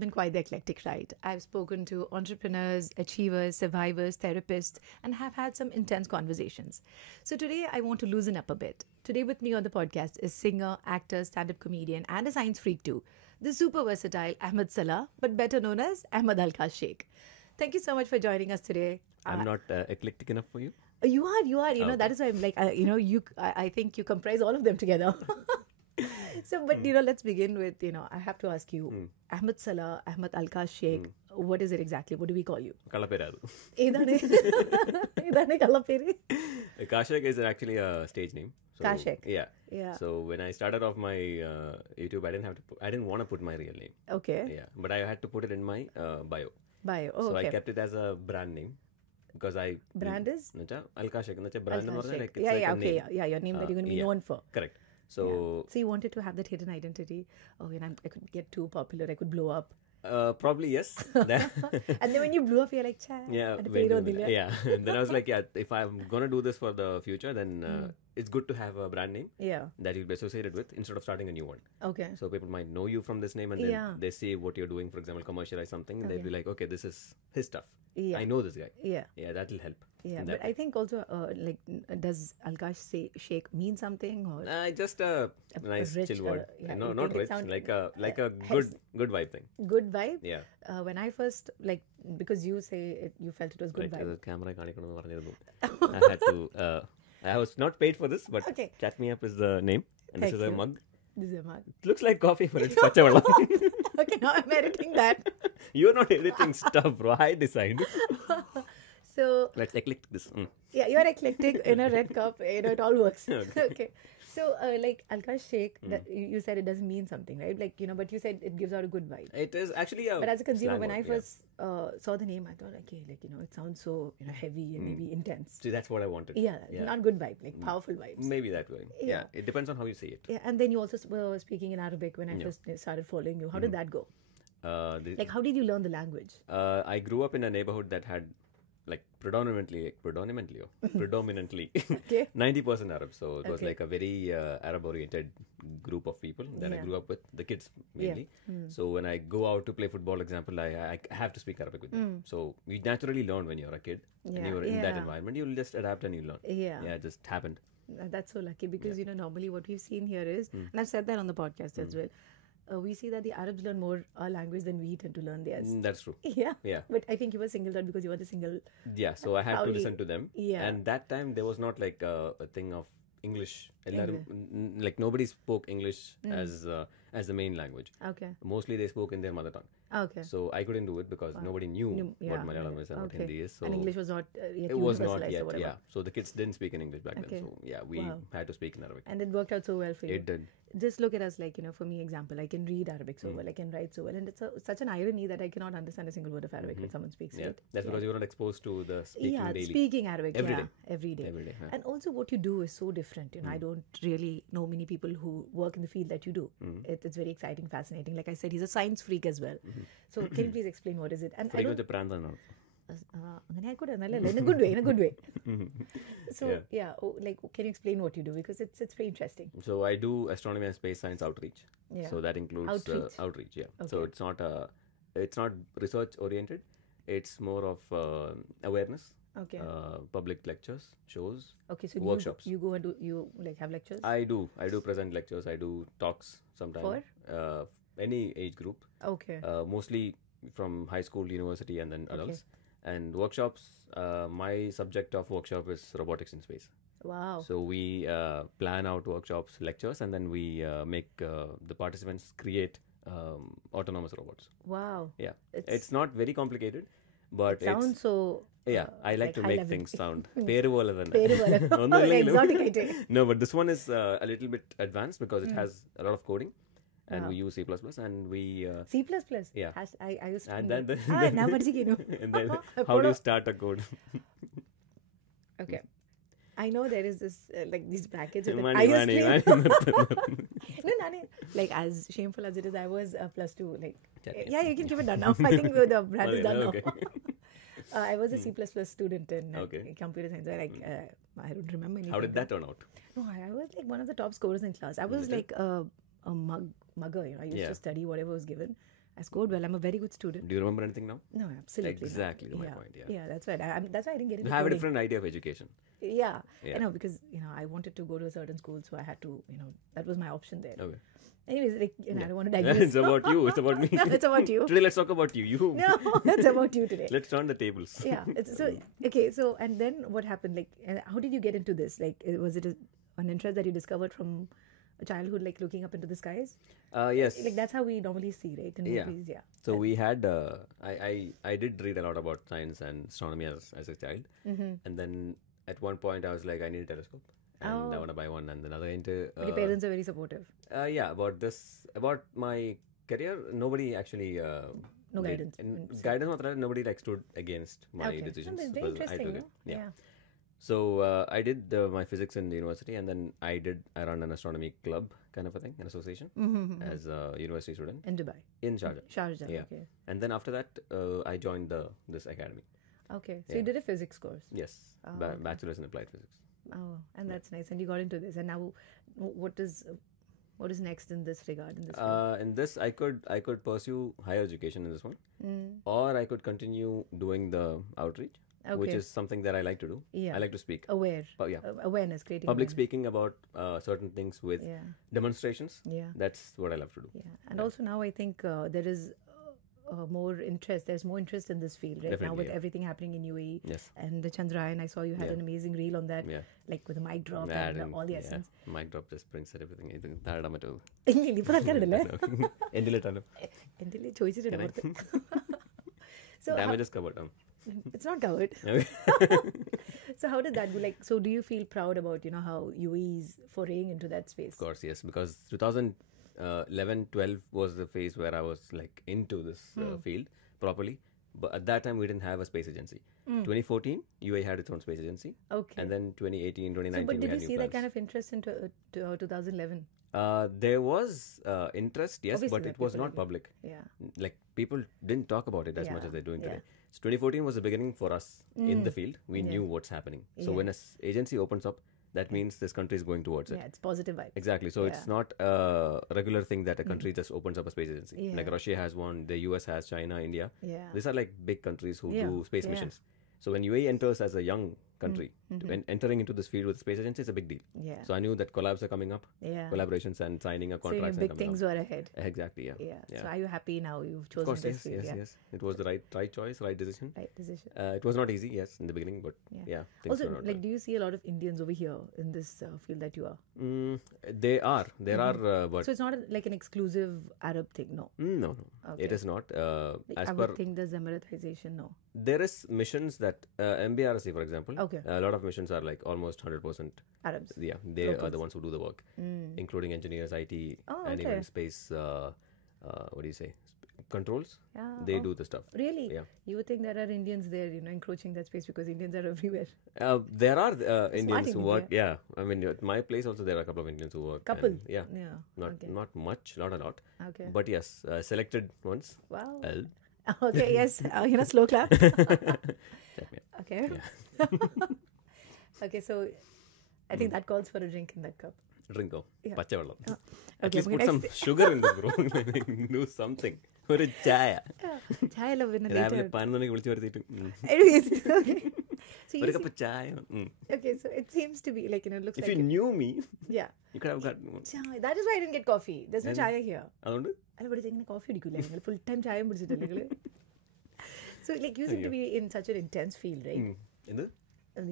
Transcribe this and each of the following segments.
been quite the eclectic ride. I've spoken to entrepreneurs, achievers, survivors, therapists, and have had some intense conversations. So today I want to loosen up a bit. Today with me on the podcast is singer, actor, stand-up comedian, and a science freak too, the super versatile Ahmad Salah, but better known as Ahmadalkaashek. Thank you so much for joining us today. I'm not eclectic enough for you? You are. You know, Okay. that is why I'm like, I think you comprise all of them together. So, but let's begin with, I have to ask you, Ahmad Salah, Ahmadalkaashek, what is it exactly? What do we call you? Kalaperadu. Idane kallaperi. Kashek is actually a stage name. So, Kashek. Yeah. So when I started off my YouTube, I didn't want to put my real name. Okay. Yeah. But I had to put it in my bio. Bio. Oh, So okay. I kept it as a brand name. Because Brand is? Alkaashek. Brand name Alkaashek. like, it's Yeah, like yeah, a okay. name. Yeah, your name that you're going to be yeah. known for. Correct. Yeah. So So you wanted to have that hidden identity. Oh, I could get too popular. I could blow up. probably yes. That- And then when you blew up, you're like, cha. Yeah, and when- pero dil. yeah. And then I was like, yeah, if I'm gonna do this for the future, then it's good to have a brand name Yeah. that you'll be associated with instead of starting a new one. Okay. So people might know you from this name, and then Yeah. they see what you're doing. For example, commercialize something, they'll be like, okay, this is his stuff. Yeah. I know this guy. Yeah. Yeah, that'll help. Yeah, in but that I think also, does Alkaashek mean something or just a nice rich, chill word. yeah, No, you not think it rich. sound- Like a has- good vibe thing. good vibe? Yeah. When I first because you say you felt it was good Like vibe. the camera കാണിക്കണമെന്ന് പറഞ്ഞിരുന്നു. I had to. I was not paid for this, but Okay. Chat Me Up is the name, and Thank this is a you. mug. This is a mug. It looks like coffee, but it's pachavala. Okay, now I'm editing that. You're not editing stuff, bro. I decide. So Let's eclipse this. yeah, you're eclectic in a red cup. It all works. Okay. Okay. So Alkaashek, that you said it doesn't mean something, right? But you said it gives out a good vibe. It is actually a. But as a consumer, slang when I word, yeah. first saw the name, I thought, okay, it sounds so heavy and maybe intense. See, that's what I wanted. Yeah, not good vibe, powerful vibes. Maybe that way. Yeah. Yeah. It depends on how you say it. Yeah, and then you also were speaking in Arabic when I first started following you. How did that go? How did you learn the language? I grew up in a neighborhood that had predominantly Okay. 90% Arab. So it was Okay. like a very Arab-oriented group of people that I Yeah. grew up with, the kids mainly. So when I go out to play football, example, I have to speak Arabic with them. So you naturally learn when you're a kid and Yeah. you're in that Yeah. environment. You'll just adapt and you learn. Yeah. Yeah, it just happened. That's so lucky because normally what we've seen here is, and I've said that on the podcast as well, we see that the Arabs learn more our language than we tend to learn theirs. That's true. Yeah. Yeah. But I think you were singled out because you were the single. Yeah, so I had How to do listen you- to them. Yeah. And that time there was not like a thing of English. Like nobody spoke English as the main language. Okay. Mostly they spoke in their mother tongue. Okay. So I couldn't do it because nobody knew Yeah, what Malayalam is and what okay. Hindi is. So And English was not yet it was not universalized or yet. whatever. Yeah. So the kids didn't speak in English back Okay. then. So yeah, we Wow. had to speak in Arabic. And it worked out so well for you. It did. Just look at us for me, example, I can read Arabic so well, I can write so well. And it's such an irony that I cannot understand a single word of Arabic when someone speaks Yeah. it. That's because you were not exposed to the speaking daily. Speaking Arabic, Every yeah, day. every day. Every day, yeah. And also what you do is so different. I don't really know many people who work in the field that you do. It's very exciting, fascinating. Like I said, he's a science freak as well. So can you please explain what is it? And I Frequent don't, പ്രാന്താണ്. അങ്ങനെ ആയിക്കോട്ടെ, നല്ലതല്ലേ? in a good way, in a good way. So can you explain what you do, because it's very interesting. So I do astronomy and space science outreach. Yeah. So that includes Outreach. Yeah. So it's not research oriented. It's more of awareness. Okay. Public lectures, shows, Okay, so workshops. you go and have lectures? I do present lectures. I do talks sometimes. For any age group. Okay. Mostly from high school, university, and then adults. And workshops. My subject of workshop is robotics in space. Wow. So we plan out workshops, lectures, and then we make the participants create autonomous robots. Wow. Yeah, it's not very complicated, but It sounds so. yeah, I like to high make level. things sound പേര് പോലെ തന്നെ. പേര് പോലെ. ഒന്നുമില്ലെങ്കിലും. Exotic ആയിട്ട്. No, but this one is a little bit advanced because it has a lot of coding, and we use C++, and we C++. Yeah. I used to. and then now പഠിച്ചിരിക്കുന്നു. and then how do you start a code? Okay. I know there is this these brackets. and then Mani, I used mani, to- mani. No, Nani, as shameful as it is, I was +2. Chat me Yeah, you can keep it done now. I think the brand is done Okay. now. I was a C++ student in Okay. computer science. I don't remember anything. How did that turn out? No, I was one of the top scorers in class. I was a mugger. I used to study whatever was given. I scored well. I'm a very good student. Do you remember anything now? No, absolutely not. Exactly my point. Yeah. Yeah, that's right. That's why I didn't get You into have a coding. different idea of education. Yeah. Yeah. I know, because I wanted to go to a certain school, so I had to, that was my option there. Okay. Anyways, like, I don't want to Yeah, digress. it's about you. It's about me. It's about you. Today, let's talk about you. You. No, it's about you today. Let's turn the tables. Yeah. So okay. So and then what happened? Like, how did you get into this? Like, was it an interest that you discovered from a childhood, like looking up into the skies? Yes. Like that's how we normally see, right? In movies, yeah. So we had. I did read a lot about science and astronomy as a child, and then at one point I was like, I need a telescope, and I want to buy one, and then other into. Your parents are very supportive. Yeah, about my career, nobody actually. No guidance. Guidance, nobody like stood against my decisions. That's very because I interesting. took it. No? Yeah. So I did my physics in the university, and then I run an astronomy club kind of a thing, an association, as a university student In Dubai. in Sharjah. Sharjah. Yeah. Okay. And then after that, I joined this academy. Okay. So you did a physics course. Yes, bachelor's in applied physics. Oh, and that's nice. And you got into this. And now, what is next in this regard? In this field? In this, I could pursue higher education in this one, or I could continue doing the outreach, which is something that I like to do. Yeah. I like to speak. Aware. Yeah. Awareness, creating Public awareness. speaking about certain things with demonstrations. Yeah. That's what I love to do. Yeah. And also now I think there is more interest. There's more interest in this field right now with everything happening in UAE. Yes. And the Chandrayaan, I saw you had an amazing reel on that, like with a mic drop and all the essence. Mic drop just brings everything. ഇപ്പോൾ ആൾക്കാരുണ്ടല്ലേ എന്തെങ്കിലും ചോദിച്ചിട്ടുണ്ട് So Damages covered. it's not covered. So how did that go? Like, so do you feel proud about how UAE is foraying into that space? Of course, yes, because 2011-12 was the phase where I was like into this field properly. But at that time, we didn't have a space agency. 2014, UAE had its own space agency. Okay. And then 2018, 2019, But we did had you new see that plans. kind of interest in 2011? There was interest, yes, Obviously but that it was people not public. Yeah. Like, people didn't talk about it as much as they're doing Yeah. today. So 2014 was the beginning for us in the field. We knew what's happening. So when an agency opens up, that means this country is going towards it. Yeah, it's positive vibe. Exactly. So it's not a regular thing that a country just opens up a space agency. Yeah. Like Russia has one, the US has, China, India. Yeah. These are like big countries who do space Yeah. missions. So when UAE enters as a young country, when entering into this field with space agency is a big deal. Yeah. So I knew that collabs are coming up, Yeah. collaborations and signing a So you contracts know, are big coming things up. were ahead. Exactly. Yeah. Yeah. So are you happy now you've chosen Of course, this yes, field? yes. It was the right choice, right decision. Right decision. It was not easy, yes, in the beginning, but yeah. Things Also, were not like, do you see a lot of Indians over here in this field that you are? there are, but So it's not like an exclusive Arab thing, no? no, Okay. it is not. Like, As I per would think there's Emiratization, no. there is missions that MBRC, for example, Okay. a lot of missions are like almost 100%. Arabs. Yeah, they are the ones who do the work, including engineers, IT, and okay. even space. What do you say? Controls. Yeah. They do the stuff. Really? Yeah. You would think there are Indians there, encroaching that space because Indians are everywhere. There are Indians who in work. Yeah, I mean, at my place also there are a couple of Indians who work. Couple? and, yeah. Yeah. Not Okay. not much, not a lot. Okay. But yes, selected ones. Wow. Well, Okay, yes. Slow clap. check me out. Okay. Okay, so I think that calls for a drink in that cup. Drinko. Yeah. Pachavallam. At Okay, least okay, put some sugar in this, bro. Do something. ഒരു ചായ Chai love in a രാവിലെ later. 11 വിളിച്ചു വരുത്തിയിട്ട് Anyways, okay. So ഒരു you cup ചായ okay, so it seems to be like, it looks If like you knew me, yeah. you could have got. Chai. That is why I didn't get coffee. There's no chai here. അതുകൊണ്ട് അല്ല പഠിച്ച ഇങ്ങനെ coffee അടിക്കൂല നിങ്ങൾ full time ചായ പിടിച്ചിട്ടില്ല നിങ്ങൾ so like you seem to be in such an intense field, right? എന്ത്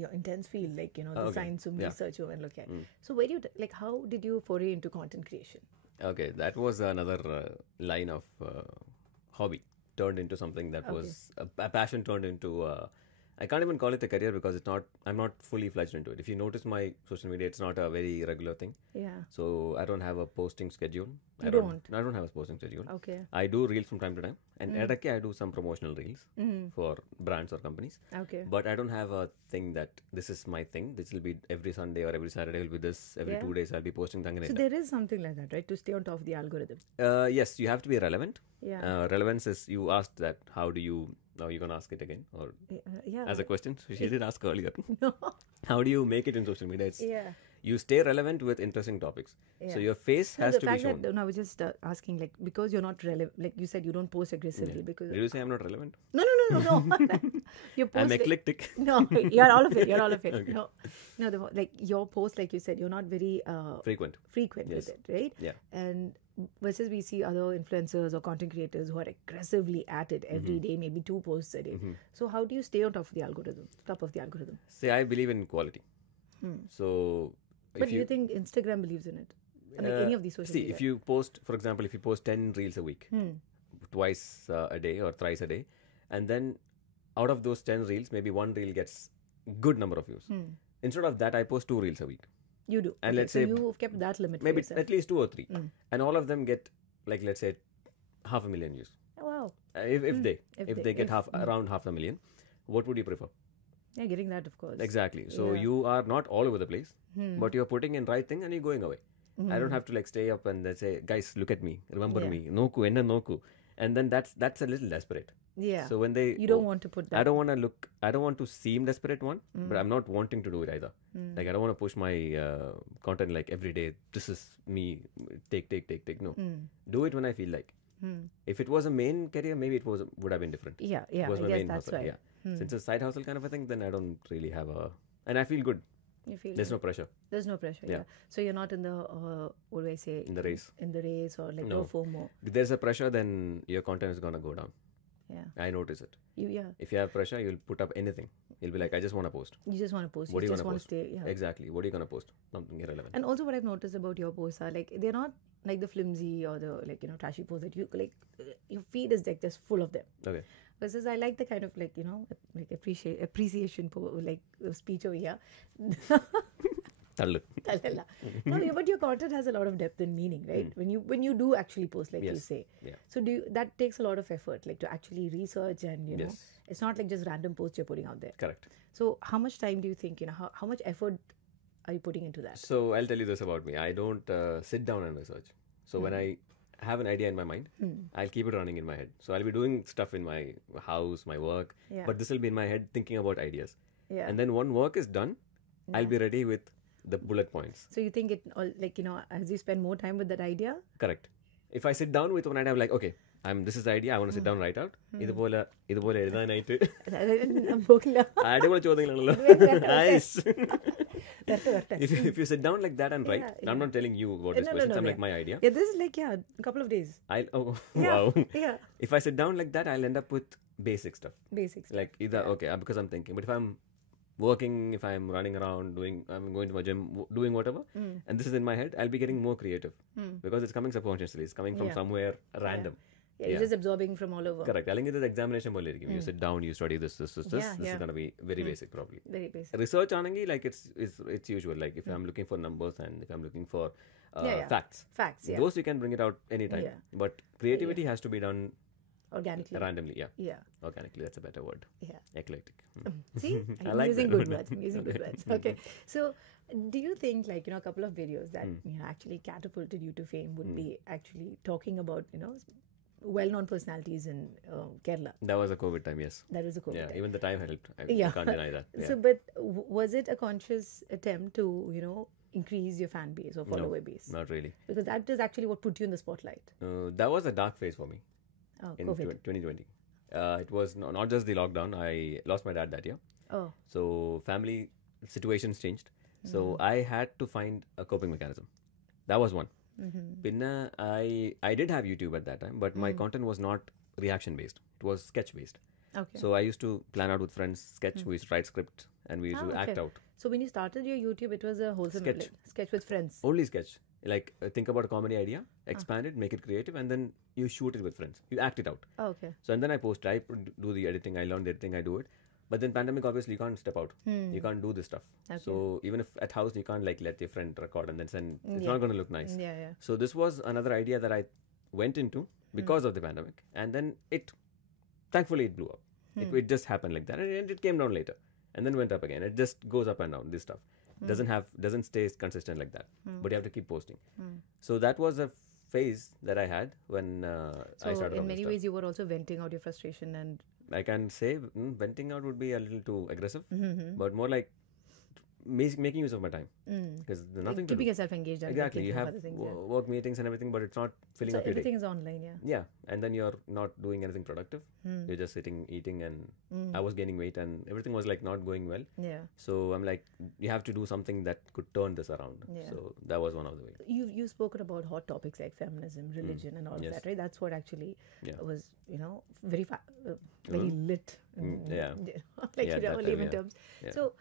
Your intense field, like the okay. science and Yeah. research and look at. So where do you like how did you foray into content creation? Okay, that was another line of hobby turned into something that was a passion turned into. I can't even call it a career because it's not. I'm not fully fledged into it. If you notice my social media, it's not a very regular thing. Yeah. So I don't have a posting schedule. You don't? I don't have a posting schedule. Okay. I do reels from time to time, and edake I do some promotional reels for brands or companies. Okay. But I don't have a thing that this is my thing. This will be every Sunday or every Saturday will be this. Every 2 days I'll be posting. So there is something like that, right? To stay on top of the algorithm. Yes, you have to be relevant. Yeah. Relevance is you asked that. How do you? Now you're gonna ask it again, or Yeah. as a question. So she did ask earlier. No. How do you make it in social media? It's Yeah. you stay relevant with interesting topics. So your face No, has the to be fact shown. that no, I was just asking, like, because you're not relevant, like you said, you don't post aggressively because Did you say I'm not relevant? no. You post I'm like- eclectic. no, you're all of it. You're all of it. Okay. No, like your post, like you said, you're not very Frequent. frequent Yes. with it, right? Yeah. And versus we see other influencers or content creators who are aggressively at it every day, maybe 2 posts a day. So how do you stay on top of the algorithm? See, I believe in quality. So, But do you think Instagram believes in it? Like any of these social see, media? if you post, for example, if you post 10 reels a week, twice a day or thrice a day, and then out of those 10 reels, maybe one reel gets good number of views. Instead of that, I post 2 reels a week. You do. And Okay, let's so say you've kept that limit Maybe for yourself. at least 2 or 3. And all of them get, like, let's say, 500,000 views. Oh, wow. If they get if- around 500,000, what would you prefer? Yeah, getting that, of course. Exactly. So Yeah. you are not all over the place, but you're putting in right thing and you're going away. I don't have to like stay up and say, guys, look at me, remember Yeah. me, noku, enna noku, and then that's a little desperate. Yeah. So when they, You don't want to put that. I don't want to seem desperate but I'm not wanting to do it either. Like I don't want to push my content like every day. This is me. Take. No, do it when I feel like. If it was a main career, maybe would have been different. Yeah, It was I my guess main that's hustle. right. Yeah. Since it's a side hustle kind of a thing, then I don't really have and I feel good. You feel There's good. no pressure There's no pressure. Yeah. Yeah. So you're not in the what do I say? in the race. In the race or like no No. FOMO. If there's a pressure, then your content is gonna go down. Yeah. I notice it. Yeah. If you have pressure, you'll put up anything. You'll be like, I just want to post. You just want to post. What do you just wanna want to post? stay. Yeah. Exactly. What are you gonna post? Something irrelevant. And also, what I've noticed about your posts are like they're not like the flimsy or the trashy posts that you like. Your feed is like just full of them. Okay. Versus, I like the kind of like appreciation like speech over here. Tallu. No, yeah, but your content has a lot of depth and meaning, right? When you do actually post, like you Yes. say. Yeah. So that takes a lot of effort, like to actually research and Yes. it's not like just random posts you're putting out there. Correct. So how much time do you think how much effort are you putting into that? So I'll tell you this about me. I don't sit down and research. So when I have an idea in my mind, I'll keep it running in my head. So I'll be doing stuff in my house, my work, Yeah. but this will be in my head thinking about ideas. Yeah. And then when work is done, I'll be ready with the bullet points. So you think it all like as you spend more time with that idea? Correct. If I sit down with one idea, I'm like, okay, this is the idea. I want to sit down, write out. ഇതുപോലെ എഴുതാനായിട്ട് അടിപൊളി ചോദ്യങ്ങളാണല്ലോ. Nice. If you sit down like that and write, Yeah, I'm not telling you about this question. I'm like my idea. Yeah, this is like a couple of days. Wow. Yeah. If I sit down like that, I'll end up with basic stuff. Basics. Like either okay, because I'm thinking. But if I'm working, if I'm running around I'm going to my gym, doing whatever, and this is in my head, I'll be getting more creative because it's coming subconsciously. It's coming from Yeah. somewhere random. Yeah, you're just absorbing from all over. Correct. അല്ലെങ്കിൽ ഇത് examination പോലെ ഇരിക്കും. You sit down, you study this. This Yeah, is yeah. going to be very basic probably. Very basic. Research ആണെങ്കിൽ like it's usual. Like if I'm looking for numbers and if I'm looking for Yeah. facts, Facts, yeah. those you can bring it out anytime. Yeah. But creativity has to be done Organically. randomly. Yeah. Yeah. Organically, that's a better word. Yeah. Eclectic. See? I I'm like using that good word. words. I'm using good words. Okay. So do you think like, a couple of videos that, actually catapulted you to fame would be actually talking about, well-known personalities in Kerala? That was a COVID time, yes. That was a COVID Yeah, time. even the time helped. I Yeah. can't deny that. Yeah. So, but was it a conscious attempt to, increase your fan base or follower base? Not really. Because that is actually what put you in the spotlight. That was a dark phase for me Oh, in COVID. 2020. It was not just the lockdown. I lost my dad that year. Oh, So family situations changed. So I had to find a coping mechanism. That was one. Pinna, I did have YouTube at that time, but my content was not reaction based. It was sketch based. okay. So I used to plan out with friends, sketch. We used to write script and we used to Ah, act okay. out. So when you started your YouTube, it was a wholesome Sketch. sketch with friends. Only sketch. Like think about a comedy idea, expand it, make it creative, and then you shoot it with friends. You act it out. Oh, okay. So and then I post. I do the editing. I learn the editing. I do it. But then pandemic, obviously, you can't step out. You can't do this stuff. Okay. So even if at house, you can't like let your friend record and then send. It's Yeah. not going to look nice. Yeah, yeah. So this was another idea that I went into because of the pandemic, and then thankfully it blew up. It just happened like that, and it came down later, and then went up again. It just goes up and down. This stuff doesn't stay consistent like that. But you have to keep posting. So that was a phase that I had when I So started. in on many this ways, you were also venting out your frustration and stuff. I can say venting out would be a little too aggressive, but more like making use of my time because there's nothing to Keeping do. yourself engaged. And Exactly. You thinking of have other things, work meetings and everything, but it's not filling so up your day. everything is online, yeah. Yeah, and then you're not doing anything productive. You're just sitting, eating, and I was gaining weight, and everything was like not going well. Yeah. So I'm like, you have to do something that could turn this around. Yeah. So that was one of the ways. You've spoken about hot topics like feminism, religion, and all of Yes. that, right? That's what actually Yeah. was, very very lit. Yeah. Like, Yeah, that time, layman yeah. terms. Yeah. So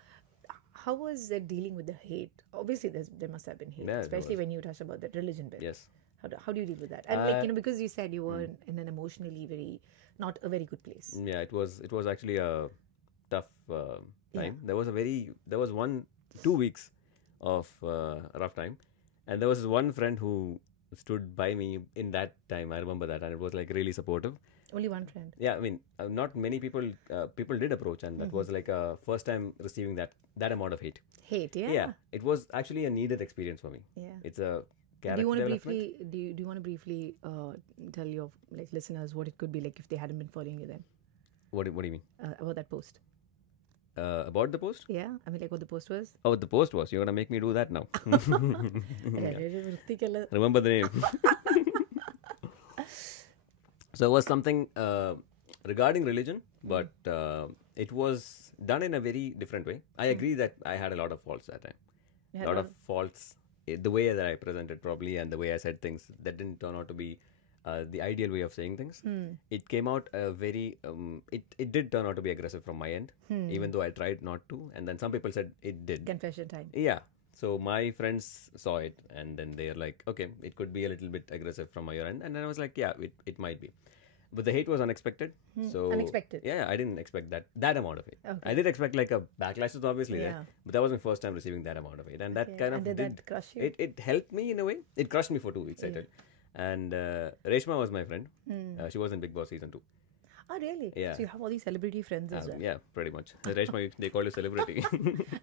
how was it dealing with the hate? Obviously, there must have been hate, Yeah, there especially was. when you touched about that religion bit. Yes. How do you deal with that? And like, because you said you were in an emotionally not a very good place. Yeah, it was actually a tough time. There was 2 weeks of rough time, and there was one friend who stood by me in that time. I remember that, and it was like really supportive. Only one friend. Yeah, I mean, not many people did approach, and that was like a first time receiving that amount of hate. Hate, yeah. Yeah, it was actually a needed experience for me. Yeah. It's a Do character you want to development. briefly do you want to briefly tell your like listeners what it could be like if they hadn't been following you then What do you mean? about that post? About the post? Yeah, I mean like what the post was. Oh, the post was. You're gonna make me do that now. Yeah. Remember the name. So it was something regarding religion, but it was done in a very different way. I agree that I had a lot of faults that time. You A had lot of faults. The way that I presented probably and the way I said things, that didn't turn out to be the ideal way of saying things. It came out it did turn out to be aggressive from my end, even though I tried not to. And then some people said it did. confession time. Yeah. So my friends saw it, and then they're like, okay, it could be a little bit aggressive from your end. And then I was like, yeah, it might be. But the hate was unexpected. So Unexpected. Yeah, I didn't expect that amount of hate. Okay. I did expect like a backlash was obviously Yeah. there, but that was my first time receiving that amount of hate, and that kind of did that crush you? It helped me in a way. It crushed me for 2 weeks. I tell. And Reshma was my friend. She was in Big Boss season 2. Oh, really? Yeah. So you have all these celebrity friends as well. Yeah, pretty much. Reshma, they call you celebrity.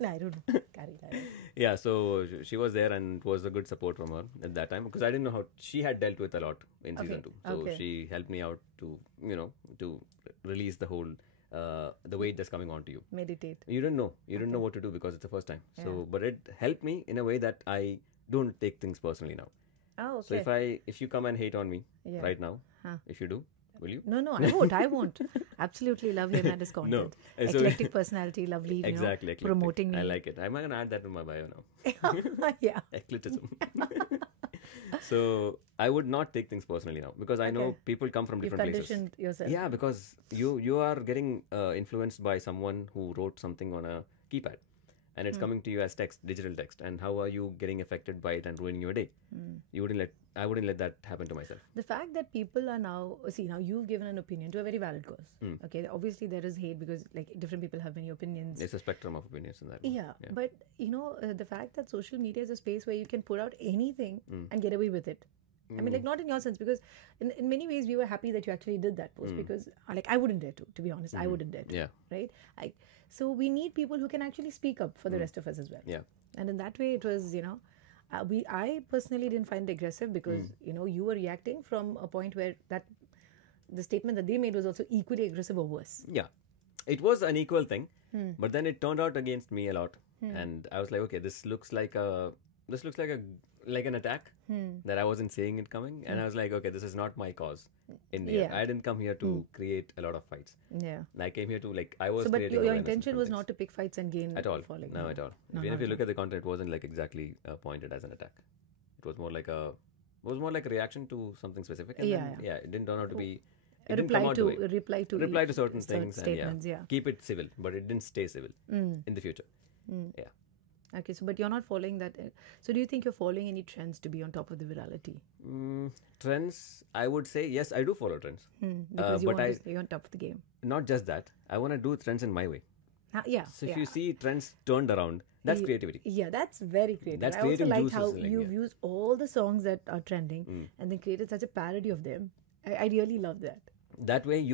No, I don't know. Carry that. Yeah, so she was there, and it was a good support from her at that time because I didn't know how she had dealt with a lot in season 2. So she helped me out to to release the whole the weight that's coming onto you. Meditate. You didn't know what to do because it's the first time. So, but it helped me in a way that I don't take things personally now. Oh, okay. So if you come and hate on me right now, if you do, will you? No, I won't. Absolutely love him and his content. No. So- Eclectic personality, lovely, Exactly, eclectic. promoting me. I like it. I'm gonna add that in my bio now. Yeah. Eclecticism. So I would not take things personally now because I know people come from You've different places. conditioned yourself. Yeah, because you are getting influenced by someone who wrote something on a keypad, and it's coming to you as text, digital text. And how are you getting affected by it and ruining your day? I wouldn't let that happen to myself. The fact that people are now you've given an opinion to a very valid cause. Okay, obviously there is hate because like different people have many opinions. It's a spectrum of opinions in that. Yeah, but the fact that social media is a space where you can put out anything and get away with it. I mean, like not in your sense because in many ways we were happy that you actually did that post because like I wouldn't dare to be honest. I wouldn't dare to. Yeah. Right. So we need people who can actually speak up for the rest of us as well. Yeah. And in that way, it was I personally didn't find it aggressive because you were reacting from a point where the statement that they made was also equally aggressive or worse. Yeah, it was an equal thing, but then it turned out against me a lot, and I was like, okay, this looks like an attack that I wasn't seeing it coming, and I was like, okay, this is not my cause. I didn't come here to create a lot of fights. Yeah. I came here to I was. So, but creating your awareness intention in was different not to pick fights and gain things. At all. following. No, at all. Even if you look at the content, it wasn't like exactly pointed as an attack. It was more like a reaction to something specific. And it didn't turn out to be. It didn't come out to reply to certain things statements. And keep it civil, but it didn't stay civil in the future. Yeah. Okay, so but you're not following that. So do you think you're following any trends to be on top of the virality? Trends, I would say yes, I do follow trends. Because you're on top of the game. Not just that, I want to do trends in my way. Yeah. So if you see trends turned around, that's creativity. Yeah, that's very creative. That's I also creative like juices how in you've India. used all the songs that are trending and then created such a parody of them. I really love that. That way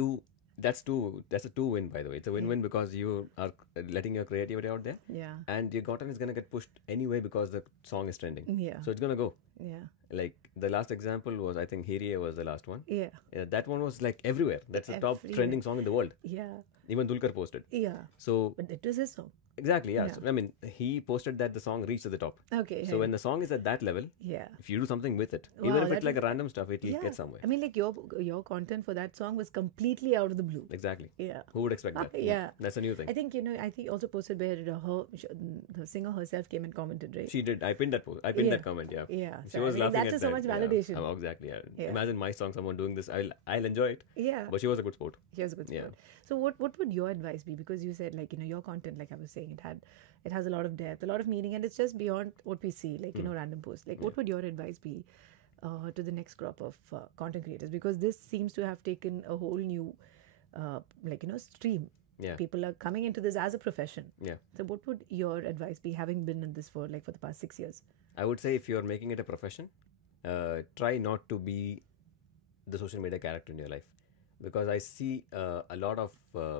that's a two-win, by the way. It's a win-win because you are letting your creativity out there. Yeah. And your content is going to get pushed anyway because the song is trending. Yeah. So it's going to go. Yeah. Like the last example was, I think Hirie was the last one. Yeah. That one was like everywhere. That's the top Everywhere. trending song in the world. Yeah. Even Dulquer posted. Yeah. So But it was his song. exactly, yeah. Yeah. So, I mean, he posted that the song reached to the top. Okay. So when the song is at that level, yeah. if you do something with it, Wow, even if that it's like a random stuff, it'll get somewhere. I mean, like your content for that song was completely out of the blue. Exactly. Yeah. Who would expect that? Yeah. That's a new thing. I think he also posted where the singer herself came and commented, right? She did. I pinned that post. I pinned that comment. Yeah. Yeah. She So, was I mean, laughing that's at so that. much Yeah. validation. Oh, exactly. Yeah. Yeah. Imagine my song, someone doing this. I'll enjoy it. Yeah. But she was a good sport. Here's a good sport. Yeah. So what would your advice be? Because you said, like, your content, like I was saying, it has a lot of depth, a lot of meaning, and it's just beyond what we see, like random posts. Like, what would your advice be to the next crop of content creators? Because this seems to have taken a whole new stream. Yeah. People are coming into this as a profession. Yeah. So what would your advice be, having been in this for the past 6 years? I would say if you're making it a profession, try not to be the social media character in your life, because I see a lot of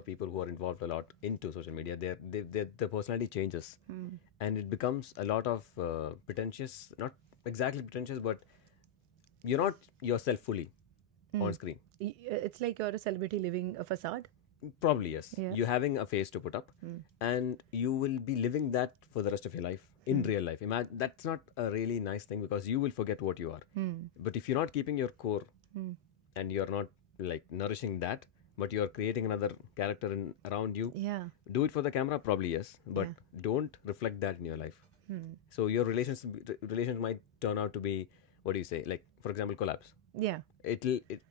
people who are involved a lot into social media. Their personality changes, and it becomes a lot of pretentious. Not exactly pretentious, but you're not yourself fully on screen. It's like you're a celebrity living a facade. Probably yes. Yeah. You're having a face to put up, and you will be living that for the rest of your life in real life. That's not a really nice thing, because you will forget what you are. But if you're not keeping your core and you're not like nourishing that, but you're creating another character around you, do it for the camera, probably yes, but don't reflect that in your life. So your relations might turn out to be, what do you say, like for example collabs. Yeah.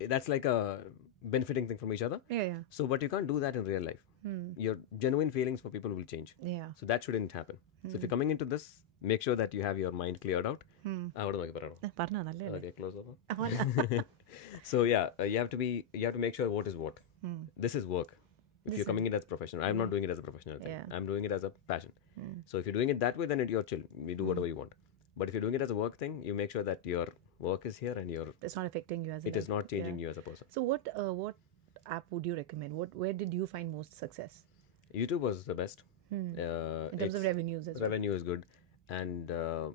That's like a benefiting thing from each other. Yeah. So but you can't do that in real life. Your genuine feelings for people will change. Yeah. So that shouldn't happen. So if you're coming into this, make sure that you have your mind cleared out. Okay, close over. So yeah, you have to make sure what is what. This is work. If you're coming in as a professional, I'm not doing it as a professional thing. I'm doing it as a passion. So if you're doing it that way, then you're chill. You do whatever you want. But if you're doing it as a work thing, you make sure that your work is here and it's not affecting you as it is not changing you as a person. So what app would you recommend? Where did you find most success? YouTube was the best. In terms of revenues as well. Revenue is good. And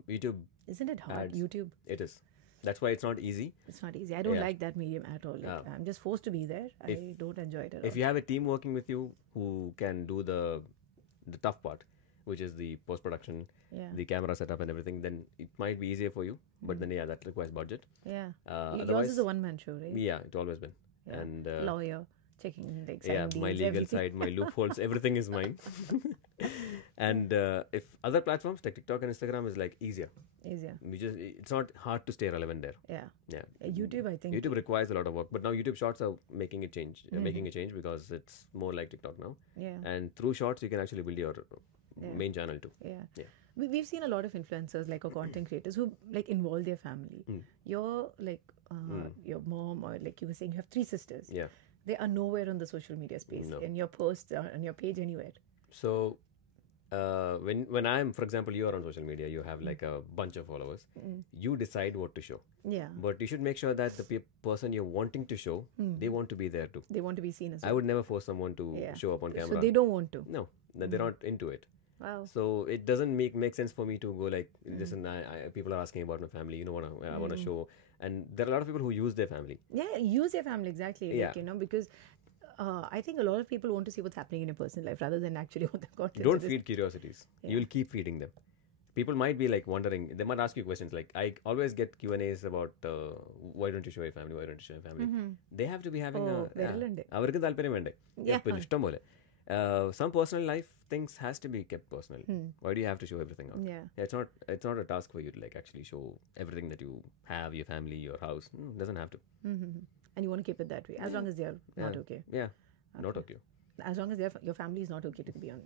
YouTube. Isn't it hard? ads, YouTube. It is. That's why it's not easy. It's not easy. I don't like that medium at all. I'm just forced to be there. I don't enjoy it at all. If you have a team working with you who can do the tough part, which is the post-production, the camera setup and everything, then it might be easier for you. But then, that requires budget. Yeah. Otherwise, yours is a one-man show, right? Yeah, it's always been. Yeah. And lawyer, checking like my legal everything. side, my loopholes, everything is mine. And if other platforms like TikTok and Instagram is like easier. It's not hard to stay relevant there. Yeah. YouTube, I think. YouTube requires a lot of work, but now YouTube Shorts are making a change because it's more like TikTok now. Yeah. And through Shorts, you can actually build your main channel too. Yeah. We've seen a lot of influencers or content creators who involve their family. Your your mom, or like you were saying, you have 3 sisters. Yeah. They are nowhere on the social media space, in your posts, on your page, anywhere. So when I'm, for example, you are on social media, you have like a bunch of followers, you decide what to show. Yeah. But you should make sure that the person you're wanting to show, they want to be there too. They want to be seen as well. I would never force someone to show up on camera. So they don't want to? No, they're not into it. Wow. So it doesn't make sense for me to go like, listen, people are asking about my family, I want to show. And there are a lot of people who use their family. Yeah, use your family, exactly. Because I think a lot of people want to see what's happening in your personal life rather than actually what the content Don't feed curiosities. You will keep feeding them. People might be like wondering, they might ask you questions like, I always get Q&As about why don't you show your family, why don't you show your family. They have to be having some personal life things has to be kept personal. Why do you have to show everything out? It's not a task for you to like actually show everything that you have, your family, your house. Doesn't have to. And you want to keep it that way, as long as they're not okay. Yeah, not okay. As long as your family is not okay to be on.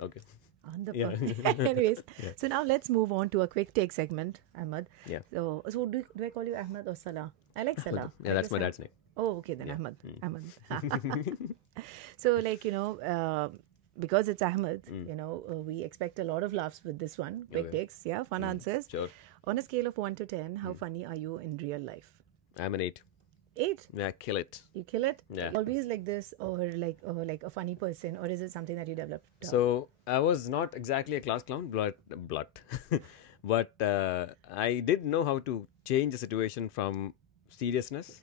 Okay. On the Anyways, so now let's move on to a quick take segment, Ahmad. Yeah. So do I call you Ahmad or Salah? I like Salah. Yeah, that's my dad's name. Oh, okay then, Ahmad. Ahmad. So because it's Ahmad, we expect a lot of laughs with this one. Quick takes, fun answers. Sure. On a scale of 1 to 10, how funny are you in real life? I'm an 8. 8? Yeah, kill it. You kill it? Yeah. Always like this, or like a funny person, or is it something that you developed? So I was not exactly a class clown, But I did know how to change the situation from seriousness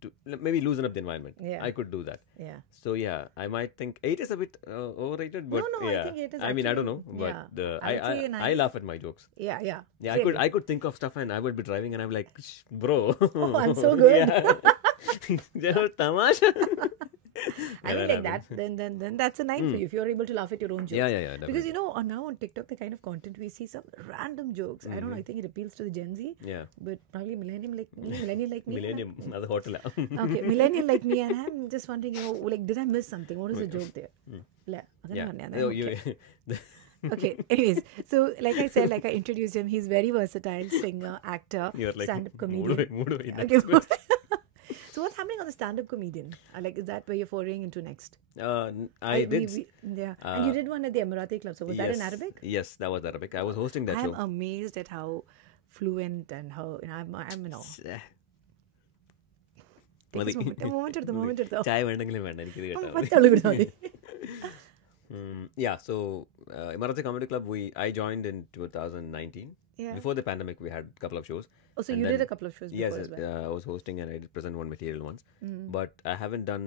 to maybe loosen up the environment. Yeah. I could do that. Yeah. So yeah, I might think 8 is a bit overrated, but No, yeah. I think 8 is I mean, I don't actually- know, but yeah. I would say a 9. I laugh at my jokes. Yeah. Yeah, Same. I could think of stuff and I would be driving and I'm like, bro. Oh, I'm so good. Yeah. Tamasha. I mean, like that, then that's a 9 for you if you're able to laugh at your own jokes. Yeah, definitely. Because now on TikTok, the kind of content we see, some random jokes. I don't know. I think it appeals to the Gen Z. Yeah. But probably millennial like me. Millennium, that's hotel. Okay, millennial like me, and I'm just wondering, like, did I miss something? What is the joke there? Yeah. Okay, anyways, so like I said, like I introduced him, he's very versatile, singer, actor, You're like, stand-up comedian. Okay. So what's happening on the stand-up comedian? Like, is that where you're foraying into next? I did. And you did one at the Emirati Club. So was that in Arabic? Yes, that was Arabic. I was hosting that show. I'm amazed at how fluent and how I'm in awe. Take this moment എടുത്തോ. ചായ വേണ്ടെങ്കിലും വേണ്ട എനിക്കിത് കേട്ടോ. പത്തളു കൊടുത്താൽ മതി. Yeah, so Emirati Comedy Club, I joined in 2019. Yeah. Before the pandemic, we had a couple of shows. Oh, so And you then- did a couple of shows Yes, before as well. I was hosting and I did present one material once. But I haven't done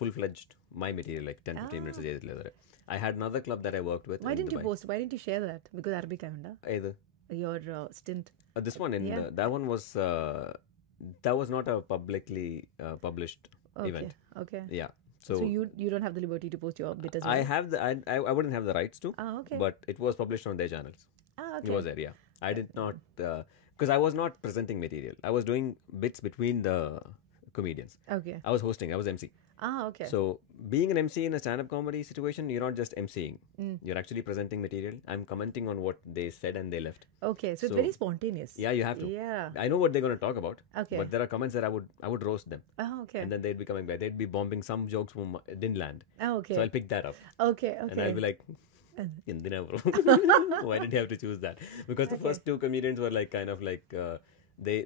full-fledged my material, like 10-15 minutes later. I had another club that I worked with. Why in didn't you Dubai. post? Why didn't you share that? Because Arabic ayunda. Either. Your stint. This one, that one was, that was not a publicly published event. Okay. Yeah. So you don't have the liberty to post your bit as well? I have I wouldn't have the rights to. Okay. But it was published on their channels. Okay. It was there, yeah. I did not, because I was not presenting material. I was doing bits between the comedians. Okay. I was hosting, I was MC. Okay. So being an MC in a stand-up comedy situation, you're not just MCing. You're actually presenting material. I'm commenting on what they said and they left. Okay. So it's So- very spontaneous. Yeah, you have to. Yeah. I know what they're going to talk about. Okay. But there are comments that I would roast them. Okay. And then they'd be coming back. They'd be bombing some jokes who didn't land. Okay. So I'll pick that up. Okay. And I'll be like, Indina bro. Why did you have to choose that? Because the first two comedians were like kind of like they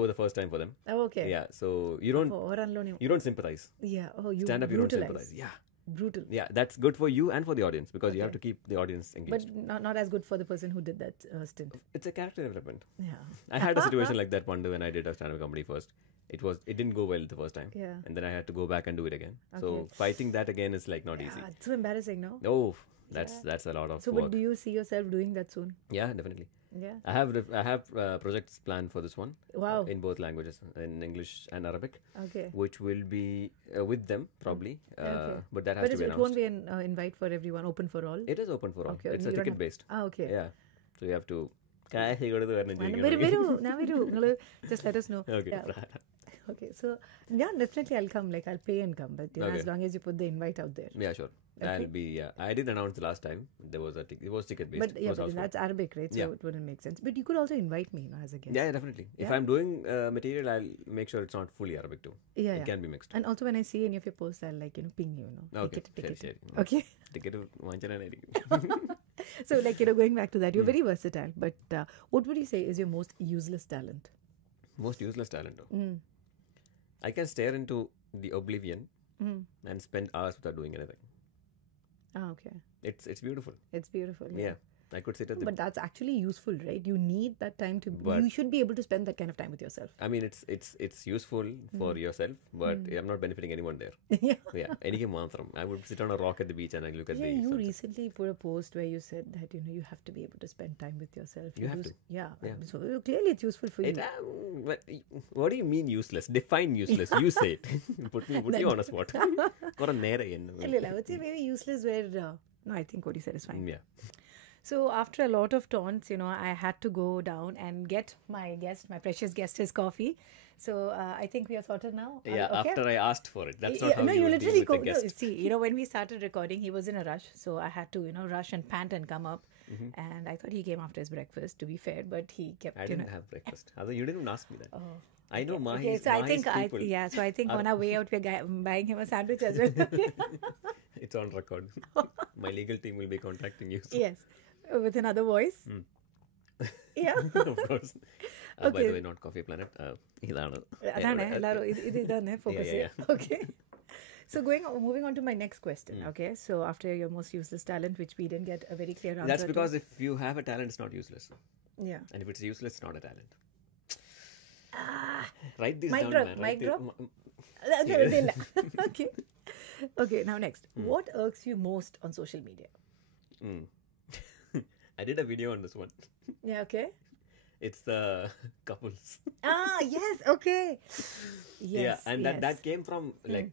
were the first time for them. Okay. Yeah. So you don't Oranloni. you don't sympathize. Yeah. Oh, you Stand up you don't brutalize. sympathize. Yeah. Brutal. Yeah. That's good for you and for the audience because you have to keep the audience engaged. But not as good for the person who did that stint. It's a character development. Yeah. I had a situation like that one day when I did a stand up comedy first. It didn't go well the first time. Yeah. And then I had to go back and do it again. So fighting that again is like not easy. It's so embarrassing, no? Oh, that's a lot of So, work. but do you see yourself doing that soon? Yeah, definitely. Yeah. I have projects planned for this one. Wow. In both languages, in English and Arabic, Okay. which will be with them probably. Okay. But that has But to be it announced. won't be an invite for everyone, open for all. It is open for all. Okay, It's you a don't ticket have- based. Okay. Yeah. So you have to. കാശ് കൊടുത്ത് വരണം വരൂ ചോദിക്കണം. നിങ്ങള് just let us know. Okay. Yeah. Okay, so yeah, definitely I'll come. Like I'll pay and come, but Okay. as long as you put the invite out there. Yeah, sure. I'll be. I did announce the last time. There was it was ticket based. But yeah, but that's Arabic, right? So Yeah. it wouldn't make sense. But you could also invite me, as a guest. Yeah, definitely. If Yeah. I'm doing material, I'll make sure it's not fully Arabic too. Yeah, It can be mixed. And also when I see any of your posts, I'll ping you. Okay. Ticket. ശരി. Okay. Ticket വാങ്ങിച്ചാലായിരിക്കും. So like going back to that, you're very versatile. But what would you say is your most useless talent? Most useless talent. I can stare into the oblivion and spend hours without doing anything. Oh, okay. It's beautiful. It's beautiful. Yeah. I could sit at the. But that's actually useful, right? You need that time to. But- you should be able to spend that kind of time with yourself. I mean, it's useful for yourself, but I'm not benefiting anyone there. Yeah. Yeah. എനിക്ക് മാത്രം. I would sit on a rock at the beach and I look at Yeah, the you sunset. recently put a post where you said that you have to be able to spend time with yourself. You have to. Yeah. Yeah. So clearly it's useful for you. What do you mean useless? Define useless. You say it. put you on a spot. കുറെ നേരെ എന്നെ. I would say maybe useless where. No, I think what you said is fine. Yeah. So after a lot of taunts, I had to go down and get my precious guest, his coffee. So I think we are sorted now. Are Yeah. we okay? After I asked for it. That's not how No, you you would literally deal with a guest. see, when we started recording, he was in a rush. So I had to, rush and pant and come up. And I thought he came after his breakfast, to be fair, but he kept, I didn't have breakfast. Although you didn't ask me that. Oh. I know Okay, so I think so I think on our way out we're buying him a sandwich as well. It's on record. My legal team will be contacting you. So. Yes, with another voice. Yeah. Of course. By the way, not Coffee Planet. ഇതാണ്. അതാണ് എല്ലാവരും ഇതാണ് focus. Yeah. Okay. So moving on to my next question. Okay, so after your most useless talent, which we didn't get a very clear answer. That's because if you have a talent, it's not useless. Yeah. And if it's useless, it's not a talent. Ah, Write this mic down, drop, man. mic drop. Yeah. Okay. Okay, now next. What irks you most on social media? I did a video on this one. Yeah, okay. It's the couples. Ah, yes, okay. Yeah, Yes, and yes. that came from like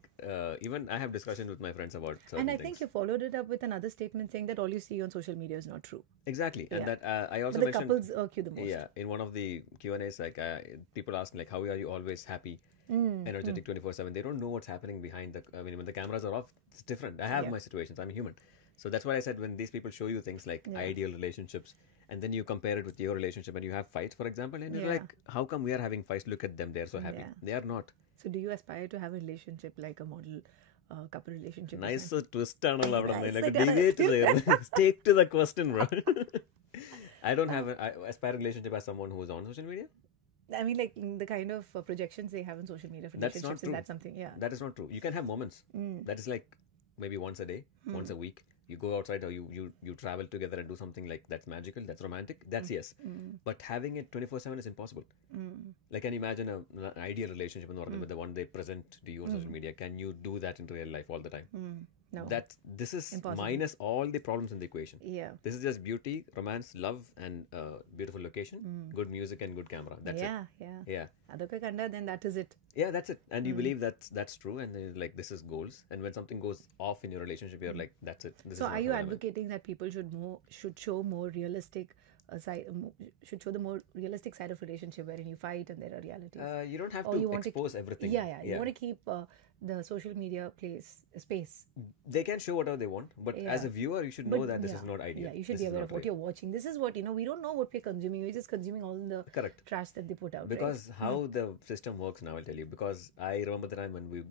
even I have discussions with my friends about certain And I things. think you followed it up with another statement saying that all you see on social media is not true. Exactly, and Yeah. that I also But the mentioned. couples irk you the most. Yeah, in one of the Q&As, like people ask like, how are you always happy, energetic 24/7? They don't know what's happening behind the. I mean, when the cameras are off, it's different. I have Yeah. my situations. I'm a human, so that's why I said when these people show you things like ideal relationships, and then you compare it with your relationship, and you have fights, for example, and you're Yeah. like, how come we are having fights? Look at them; they're so happy. Yeah. They are not. So do you aspire to have a relationship like a model couple relationship? Nice twist ആണ് Nice like a ആയിട്ടാണ്. debate there. Stick to the question, bro. I don't have an aspiring relationship as someone who is on social media. I mean, like the kind of projections they have on social media for That's not relationships. Is true. that something? Yeah. That is not true. You can have moments. That is like maybe once a day, once a week. You go outside or you travel together and do something like that's magical, that's romantic. That's yes. But having it 24/7 is impossible. Like, can you imagine an ideal relationship with the one they present to you on social media? Can you do that in real life all the time? No. This is Impossible. minus all the problems in the equation. Yeah. This is just beauty, romance, love, and beautiful location, good music, and good camera. That's it. Yeah. Yeah. Adoka kanda, then that is it. Yeah, that's it. And you believe that's true, and then like this is goals. And when something goes off in your relationship, you're like, that's it. This So is are not you who I am. advocating that people should show more realistic side, should show the more realistic side of relationship wherein you fight and there are realities? You don't have Or to you want to expose everything. Yeah. You want to keep the social media space. They can show whatever they want, but Yeah. as a viewer, you should know that this is not ideal. Yeah, you should This be is aware not of what real. you're watching. This is what, we don't know what we're consuming. We're just consuming all the Correct. trash that they put out. Because how the system works now, I'll tell you. Because I remember the time when we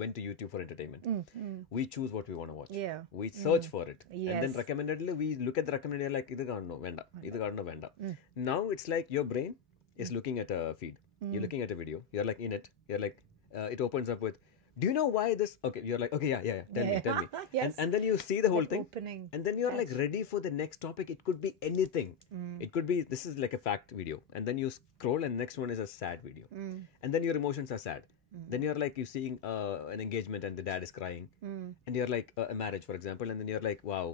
went to YouTube for entertainment. We choose what we want to watch. Yeah. We search for it. And then Yes. recommendedly, we look at the recommended like, idu kaanno, venda. Idu kaanno, venda. Now it's like your brain is looking at a feed. You're looking at a video. You're like in it. You're like, it opens up with, do you know why this? Okay, you're like, okay, yeah. Tell me. Yes. And then you see the whole thing. Opening. And then you're like ready for the next topic. It could be anything. It could be, this is like a fact video. And then you scroll and next one is a sad video. And then your emotions are sad. Then you're like, you're seeing an engagement and the dad is crying. And you're like, a marriage, for example. And then you're like, wow,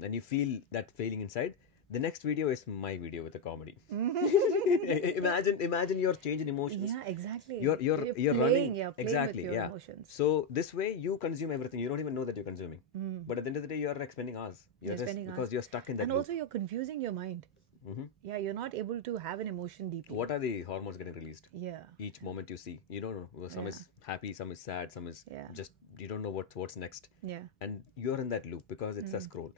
and you feel that feeling inside. The next video is my video with a comedy. Imagine your change in emotions. Yeah, exactly. You're playing, running. You're playing Exactly, with your yeah. emotions. So this way you consume everything. You don't even know that you're consuming. But at the end of the day, you're like spending hours. You're just spending because hours. you're stuck in that And loop. also you're confusing your mind. Yeah, you're not able to have an emotion deeply. What are the hormones getting released? Yeah. Each moment you see, you don't know. Well, some is happy, some is sad, some is Yeah. just you don't know what's next. Yeah. And you're in that loop because it's a scroll.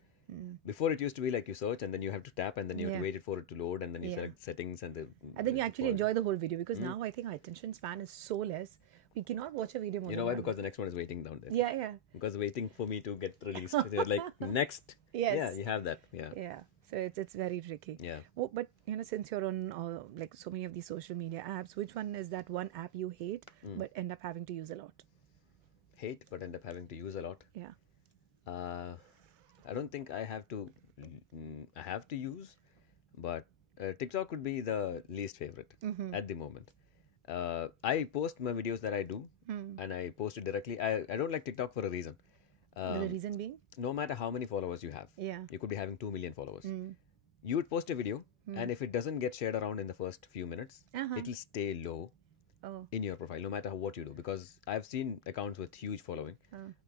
Before it used to be like you search and then you have to tap and then you have to wait for it to load and then you select settings and And then you actually enjoy the whole video because now I think our attention span is so less. We cannot watch a video more You than know why? one. Because the next one is waiting down there. Yeah. Because waiting for me to get released. They're like next. Yes. Yeah, you have that. Yeah. Yeah. So it's very tricky. Yeah. Oh, but since you're on like so many of these social media apps, which one is that one app you hate but end up having to use a lot? Hate but end up having to use a lot. Yeah. I don't think I have to use, but TikTok would be the least favorite at the moment. I post my videos that I do and I post it directly. I don't like TikTok for a reason. The reason being? No matter how many followers you have, Yeah. you could be having 2 million followers. You would post a video and if it doesn't get shared around in the first few minutes, it'll stay low in your profile no matter what you do, because I've seen accounts with huge following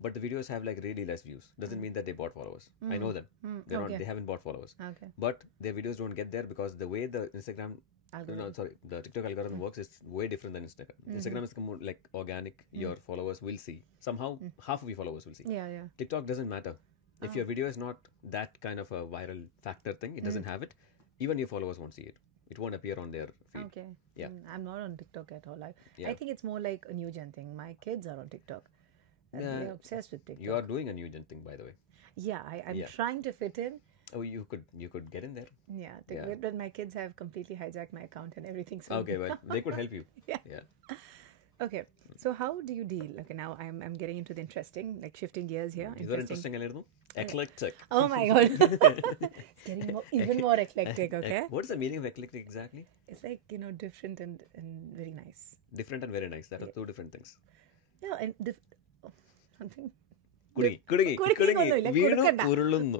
but the videos have like really less views. Doesn't mean that they bought followers. I know them. They haven't bought followers, Okay. but their videos don't get there because the way the the TikTok algorithm works is way different than Instagram. Instagram is more like organic. Your followers will see somehow. Half of your followers will see. Yeah. TikTok doesn't matter if your video is not that kind of a viral factor thing. It doesn't have it. Even your followers won't see it. It won't appear on their feed. Okay. Yeah. I'm not on TikTok at all. I think it's more like a new gen thing. My kids are on TikTok. And they're obsessed with TikTok. You are doing a new gen thing, by the way. Yeah, I'm trying to fit in. Oh, you could get in there. Yeah, but my kids have completely hijacked my account and everything. So Okay, well, they could help you. Yeah. Okay. So how do you deal? Okay, now I'm getting into the interesting, like shifting gears here. Is that interesting? Eclectic. Oh my god. It's getting even more eclectic, okay? What is the meaning of eclectic exactly? It's like, different and very nice. Different and very nice. That are two different things. Yeah, and something. കുടുങ്ങി വീണു ഉരുളുന്നു.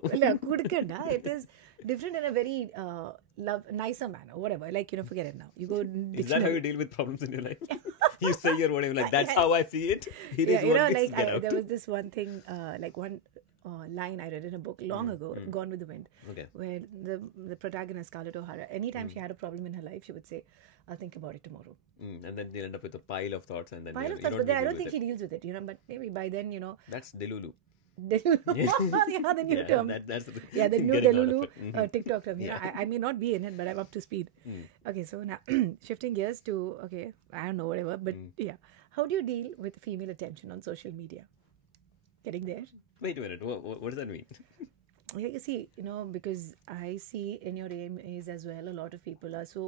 It is different in a very nicer manner, whatever. Like, forget it now. You go. Is that how you deal with problems in your life? You say your word, like, that's how I see it. It is what like get out. there was this one thing, like one line I read in a book long ago, Gone with the Wind, where the protagonist, Scarlett O'Hara, anytime she had a problem in her life, she would say, I'll think about it tomorrow. And then they'll end up with a pile of thoughts. And then But I don't think she deals with it, but maybe by then, That's Delulu. Yeah, the new term. That's the new Delulu TikTok term. I may not be in it, but I'm up to speed. Okay, so now shifting gears to, I don't know, whatever, but yeah. How do you deal with female attention on social media? Getting there? Wait a minute. What does that mean? Yeah, you see, because I see in your AMAs as well, a lot of people are so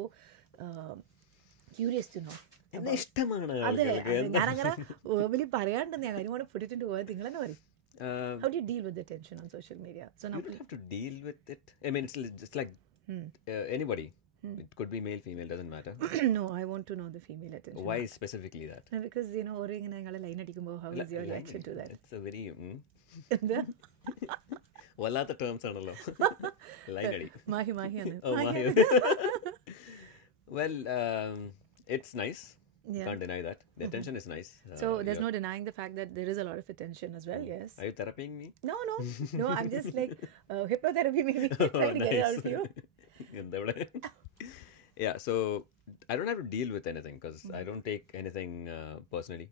curious to know. ഞാനങ്ങനെ verbally പറയാണ്ടെന്ന് I don't want to put it into words. നിങ്ങൾ തന്നെ പറയും. How do you deal with the attention on social media? So now you don't have to deal with it. I mean, it's just like anybody. It could be male, female, doesn't matter. No, I want to know the female attention. Why specifically that? No, because, ഒരു ഇങ്ങനെ ഞങ്ങളെ line അടിക്കുമ്പോൾ how is your reaction to that? It's a very... വല്ലാത്ത terms ആണല്ലോ. Line അടി. മാഹിയാണ്. Well, it's nice. Can't deny that. The attention is nice. So there's no denying the fact that there is a lot of attention as well, yes. Are you therapying me? No, I'm just like hypnotherapy maybe trying to get it out of you. Yeah, so I don't have to deal with anything because I don't take anything personally.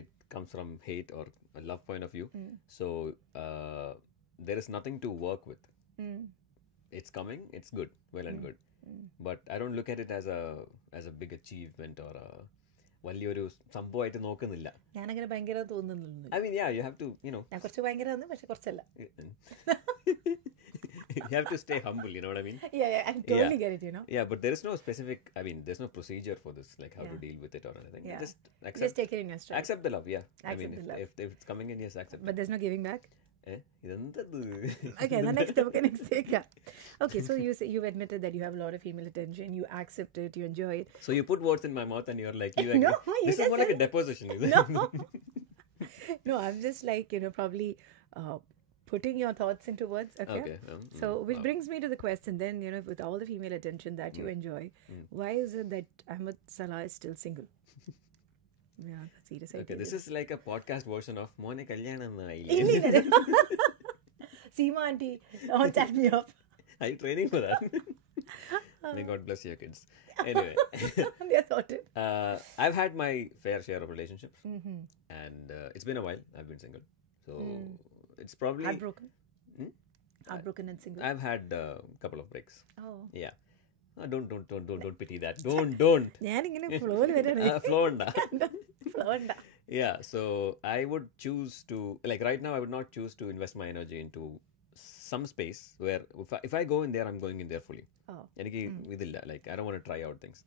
It comes from hate or a love point of view. So there is nothing to work with. It's coming, it's good, well and good. But I don't look at it as a big achievement or വലിയൊരു സംഭവമായിട്ട് നോക്കുന്നില്ല. ഞാനങ്ങനെ ഭയങ്കര തോന്നുന്നില്ല. I mean, yeah, you have to, ഞാൻ കുറച്ച് ഭയങ്കര പക്ഷെ കുറച്ചല്ല. You have to stay humble, you know what I mean? Yeah, I totally get it, Yeah, but there is no specific, there's no procedure for this, like how to deal with it or anything. Yeah. Just take it in your stride. Accept the love, yeah. If it's coming in, yes, accept But there's no giving back? Okay, the next take. Okay, so you've admitted that you have a lot of female attention, you accept it, you enjoy it. So you put words in my mouth and you're like, no, this is more like a deposition, is it? No, I'm just like, probably putting your thoughts into words. Okay. So which brings me to the question then, with all the female attention that you enjoy, why is it that Ahmad Salah is still single? Yeah, serious. Okay, this is like a podcast version of Mone Kalyanam. Seema auntie, don't chat me up. Are you training for that? May God bless your kids. Anyway. They're sorted. I've had my fair share of relationships. And it's been a while. I've been single. So it's probably... Heartbroken? Heartbroken and single? I've had a couple of breaks. Oh. Yeah. Don't pity that. Don't. Flow. Yeah, so I would choose to, like right now I would not choose to invest my energy into some space where if I go in there, I'm going in there fully. Like I don't want to try out things.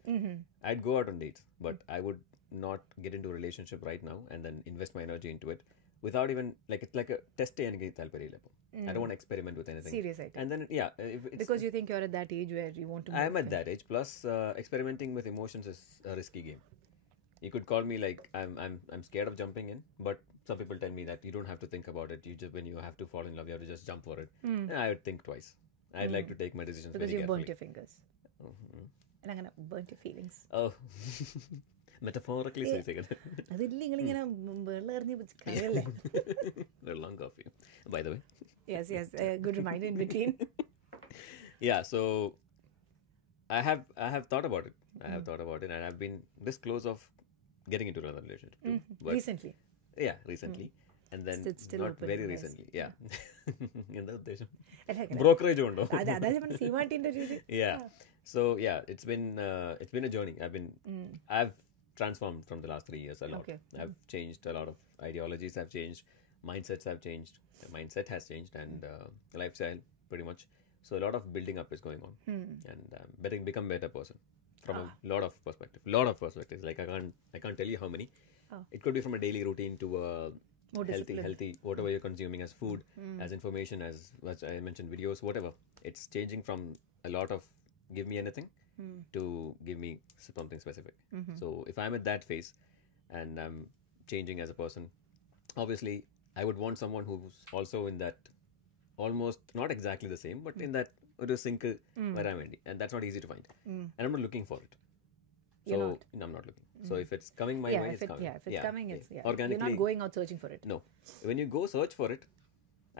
I'd go out on dates, but I would not get into a relationship right now and then invest my energy into it without even, like, it's like a test. I don't want to experiment with anything. Serious idea. And then, yeah. Because you think you're at that age where you want to... I am at that age. Plus, experimenting with emotions is a risky game. You could call me like I'm scared of jumping in, but some people tell me that you don't have to think about it. You just, when you have to fall in love, you have to just jump for it. And I would think twice. I'd like to take my decisions because very you've carefully. burnt your fingers. And I'm gonna burnt your feelings. Oh. Metaphorically speaking. Long coffee, by the way. Yes, good reminder in between. Yeah, so I have thought about it. And I've been this close of getting into another relationship too. Recently? Yeah, recently. And then still not open, very yes. recently. Yeah. Brokerage undo. Yeah. So yeah, it's been a journey. I've transformed from the last 3 years a lot. Okay. I've changed a lot of ideologies. Have changed, mindsets have changed. The mindset has changed, and lifestyle pretty much. So a lot of building up is going on, and become a better person. from a lot of perspectives. Like I can't tell you how many. It could be from a daily routine to a More healthy, whatever you're consuming as food, as information, as I mentioned, videos, whatever. It's changing from a lot of give me anything to give me something specific. So if I'm at that phase and I'm changing as a person, obviously I would want someone who's also in that almost not exactly the same, but in that sync where I'm at, and that's not easy to find. And I'm not looking for it. You're So not. no, I'm not looking. So if it's coming my way, it's coming. If it's coming, it's organically. You're not going out searching for it. No, when you go search for it,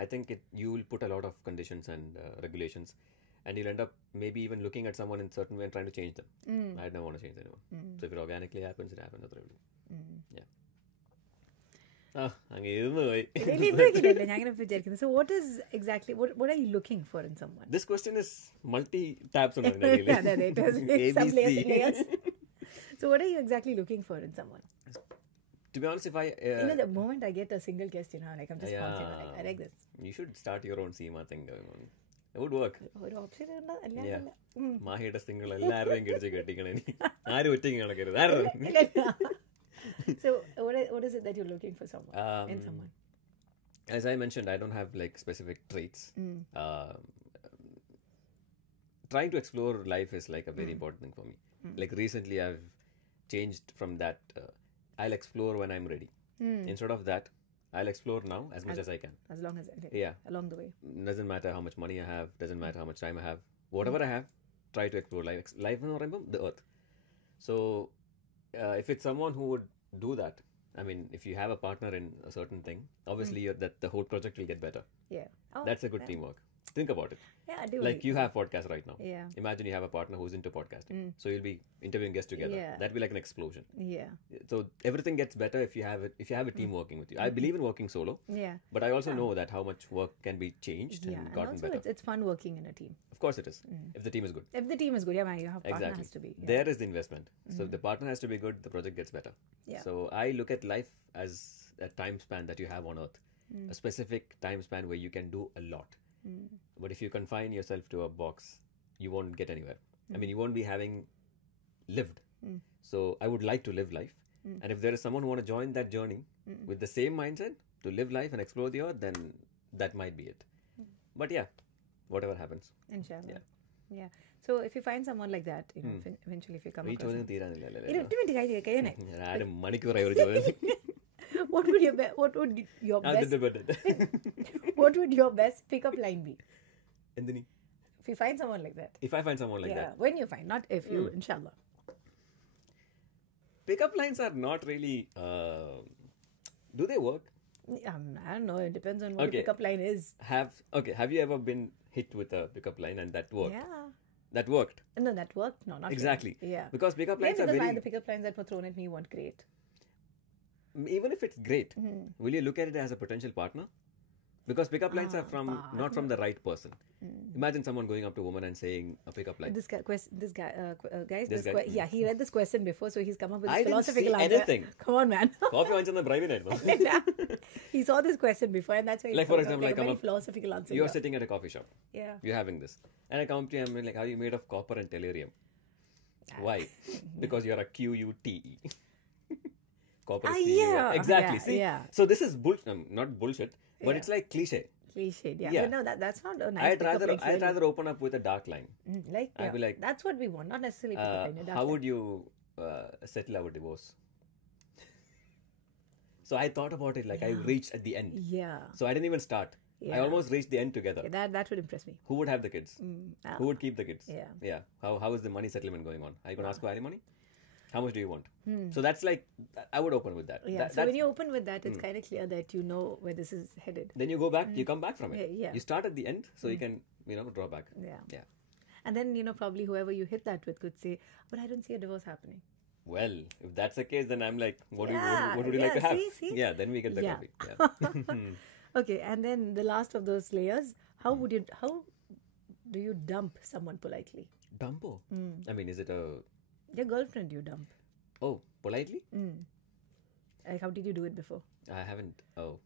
I think you will put a lot of conditions and regulations, and you'll end up maybe even looking at someone in a certain way and trying to change them. I don't want to change anyone. So if it organically happens, it happens. Yeah. അങ്ങ് ഇരുന്ന് പോയി. So what is exactly what are you looking for in someone? This question is multi-tabs on it. It has some layers. So what are you exactly looking for in someone? To be honest, if I... the moment I get a single guest, like I'm just pouncing on it. I like this. You should start your own SEMA thing going on. It would work. ഒരു option മാഹിയുടെ single എല്ലാവരുടെയും കിടിച്ച് കെട്ടിക്കണേ. ആരും ഒറ്റയ്ക്ക് നടക്കരുത്. So what is it that you're looking for someone in someone? As I mentioned, I don't have like specific traits. Trying to explore life is like a very important thing for me. Like recently I've changed from that. I'll explore when I'm ready. Instead of that, I'll explore now as much as I can. As long as along the way. Doesn't matter how much money I have. Doesn't matter how much time I have. Whatever I have, try to explore life. Life എന്ന് പറയുമ്പോൾ the earth. So if it's someone who would do that, I mean, if you have a partner in a certain thing, obviously that the whole project will get better. Yeah. That's a good teamwork. Think about it. Yeah, I do. Like you have podcast right now. Yeah. Imagine you have a partner who's into podcasting. So you'll be interviewing guests together. Yeah. That'd be like an explosion. Yeah. So everything gets better if you have a team working with you. I believe in working solo. Yeah. But I also know that how much work can be changed and gotten also better. It's fun working in a team. Of course it is. If the team is good. If the team is good, yeah, man, your partner Exactly. has to be. Yeah. There is the investment. So if the partner has to be good, the project gets better. Yeah. So I look at life as a time span that you have on earth. A specific time span where you can do a lot. But if you confine yourself to a box, you won't get anywhere. I mean, you won't be having lived. So I would like to live life. And if there is someone who want to join that journey with the same mindset to live life and explore the earth, then that might be it. But yeah, whatever happens. Inshallah. Yeah. So if you find someone like that, eventually if you come across ചോദ്യം തീരാനില്ലല്ലോ. someone, മണിക്കൂറായി ഒരു ചോദ്യം. what would your best pickup line be? എന്തിനി? If you find someone like that. If I find someone like that. When you find, not if you, inshallah. Pickup lines are not really... do they work? I don't know. It depends on what the pickup line is. Have you ever been hit with a pickup line and that worked? Yeah. That worked? No, that worked. No, not exactly. Really. Yeah. Because pickup lines are very... the pickup lines that were thrown at me weren't great. Even if it's great, will you look at it as a potential partner? Because pickup lines are not from the right person. Imagine someone going up to a woman and saying a pickup line. He read this question before, so he's come up with this I philosophical didn't say answer. anything. Come on, man. Coffee wants in the private. He saw this question before, and that's why he like for example, I come very up, philosophical answer. You're sitting at a coffee shop. Yeah. You're having this, and I come up to you and I'm like, "How are you made of copper and tellurium?" Why? Because you're a QUTE. Copper is exactly. Yeah, See, so this is not bullshit, but it's like cliche. Cliched, yeah. Yeah. But no, that's not a nice I'd rather open up with a dark line. I'd be like, that's what we want, not necessarily pickup line. How would you settle our divorce? So I thought about it, like I reached at the end. Yeah. So I didn't even start. I almost reached the end together. Yeah, that would impress me. Who would have the kids? Who would keep the kids? Yeah. How is the money settlement going on? Are you going to ask for alimony? How much do you want? So that's like, I would open with that. Yeah. So when you open with that, it's kind of clear that you know where this is headed. Then you go back, you come back from it. Yeah. You start at the end, so you can, draw back. Yeah. And then, probably whoever you hit that with could say, but I don't see a divorce happening. Well, if that's the case, then I'm like, what would you like to have? See? Yeah, then we get the coffee. Yeah. Okay, and then the last of those layers, how do you dump someone politely? Dumpo? I mean, is it a... Your girlfriend you dump. Oh, politely? Like, how did you do it before? I haven't. Oh,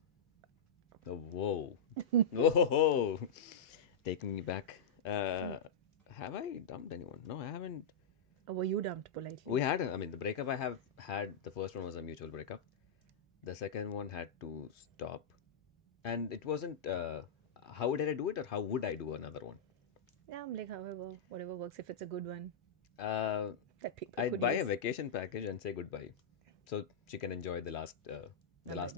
whoa. Whoa. Taking me back. Have I dumped anyone? No, I haven't. Or were you dumped politely? We had, the breakup I have had, the first one was a mutual breakup. The second one had to stop. And it wasn't, how did I do it or how would I do another one? Yeah, I'm like, however, whatever works, if it's a good one Uh, that people I'd could buy use. a vacation package and say goodbye. So she can enjoy the last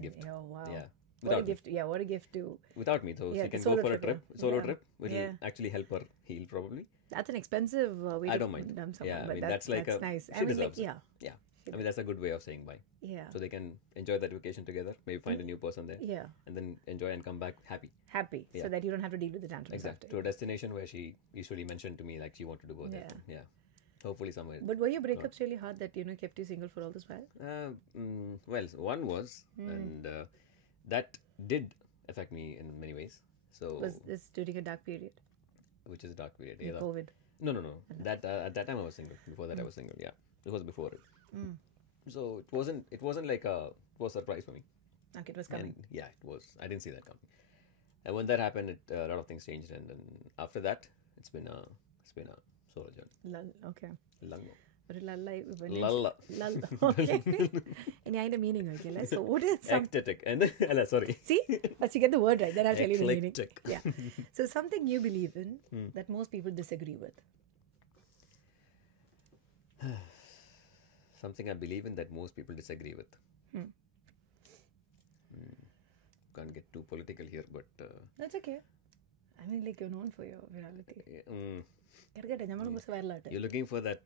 gift. Oh, wow. Yeah. What a Without me. gift. Yeah, what a gift to. Without me. So Yeah, she the can go solo for a trip, trip, solo yeah. trip, which Yeah. will actually help her heal probably. That's an expensive way I to don't mind. dump someone. Yeah, I but mean, that's like that's a- nice. she deserves it. yeah. Yeah. That's a good way of saying bye. Yeah. So they can enjoy that vacation together, maybe find a new person there, Yeah. and then enjoy and come back happy. Happy. Yeah. So that you don't have to deal with the tantrums Exactly. after. To a destination where she usually mentioned to me like she wanted to go there. Yeah. Yeah. Hopefully somewhere. But were your breakups really hard that, kept you single for all this while? Well, one was, and that did affect me in many ways. So, Was this during a dark period? which is a dark period. In Yeah. COVID? No. That at that time I was single. Before that I was single. Yeah, it was before it. So it wasn't like it was a surprise for me. Okay, it was coming. And yeah, it was. I didn't see that coming. And when that happened, a lot of things changed. And then after that, it's been a solo journey. Lull. Okay. Lango. ഒരു ലല്ലായി Lalla. Okay. ഇനി അതിന്റെ meaning നോക്കിയല്ലേ so what is some Ecstatic. And sorry. see but you get the word right then I'll tell you the meaning. Eclectic. Yeah, so something you believe in that most people disagree with. Something I believe in that most people disagree with. Can't get too political here, but That's okay. I mean, like, you're known for your virality. yeah, ഞമ്മൾ കുറച്ച് വൈറലാട്ടെ you're looking for that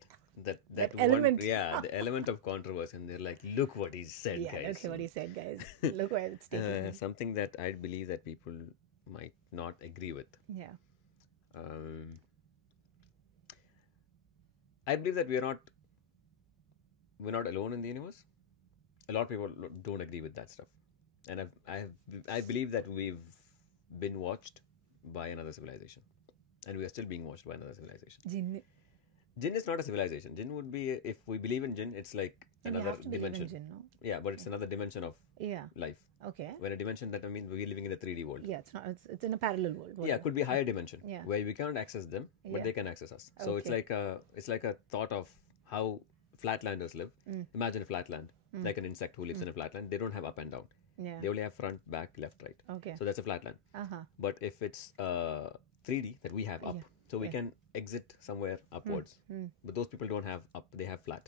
That one, element. the element of controversy, and they're like, look what he said, yeah guys. okay what he said guys look where it's taking me. Something that I believe that people might not agree with. Yeah. Um, I believe that we're not alone in the universe. A lot of people don't agree with that stuff, and I believe that we've been watched by another civilization, and we are still being watched by another civilization. ജിന്ന് Jinn is not a civilization. Jinn would be, if we believe in Jinn, it's like And you another have to believe in dimension. jinn, no? Yeah, but it's another dimension of Yeah. life. Okay. When a dimension, that I mean we're living in a 3D world. Yeah, it's not. It's in a parallel world. Yeah, could be a higher dimension Yeah. where we can't access them, but Yeah. they can access us. So it's Okay. like a thought of how flatlanders live. Imagine a flatland, like an insect who lives in a flatland. They don't have up and down. Yeah. They only have front, back, left, right. Okay. So that's a flatland. Uh-huh. But if it's 3D that we have up, so we can exit somewhere upwards. But those people don't have up; they have flat.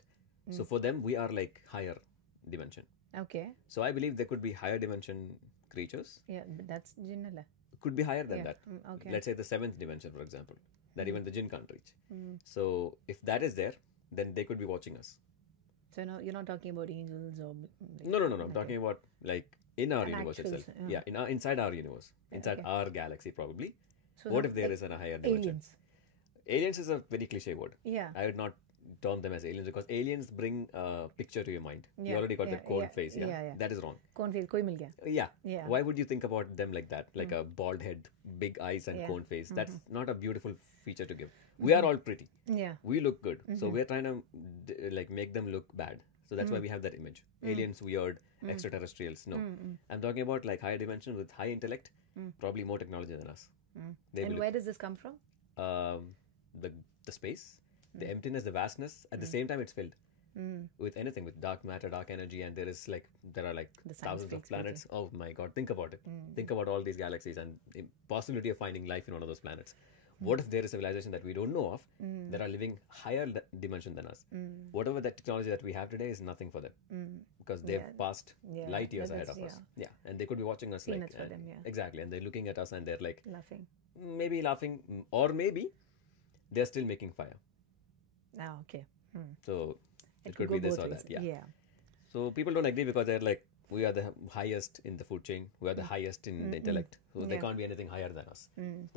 So for them, we are like higher dimension. Okay. So I believe there could be higher dimension creatures. Yeah, but that's jinn അല്ലേ? Could be higher than Yeah. that. Okay. Let's say the 7th dimension, for example, that even the jinn can't reach. So if that is there, then they could be watching us. So no, you're not talking about angels or. No. I'm talking about like in our An universe actual- itself. Yeah, inside our universe, inside our galaxy, probably. So What not if there like is a higher dimension? aliens? Aliens is a very cliche word. Yeah. I would not term them as aliens because aliens bring a picture to your mind. You Yeah, already got that yeah, cold yeah, face. Yeah? yeah, yeah. That is wrong. कौन face कोई मिल गया? Yeah. Yeah. Why would you think about them like that? Like a bald head, big eyes, and Yeah. cone face. That's not a beautiful feature to give. We are all pretty. Yeah. We look good. So we're trying to like make them look bad. So that's why we have that image. Aliens, weird, extraterrestrials. No. I'm talking about like higher dimension with high intellect, probably more technology than us. They And will where does this come from? the space, the emptiness, the vastness. At the same time, it's filled with anything, with dark matter, dark energy, and there are like The science thousands of freaks planets. Oh my God, think about it. Think about all these galaxies and the possibility of finding life in one of those planets. What if there is a civilization that we don't know of that are living higher dimension than us? Whatever that technology that we have today is nothing for them because they've passed Yeah. light years That ahead is- of us. Yeah, and they could be watching us Peanuts for and- them, yeah. exactly, and they're looking at us and they're like Laughing. maybe laughing, or maybe they're still making fire. Ah, okay. So it could go be this both or ways. that. Yeah. Yeah. So people don't agree because they're like, we are the highest in the food chain. We are the highest in the intellect. So there can't be anything higher than us.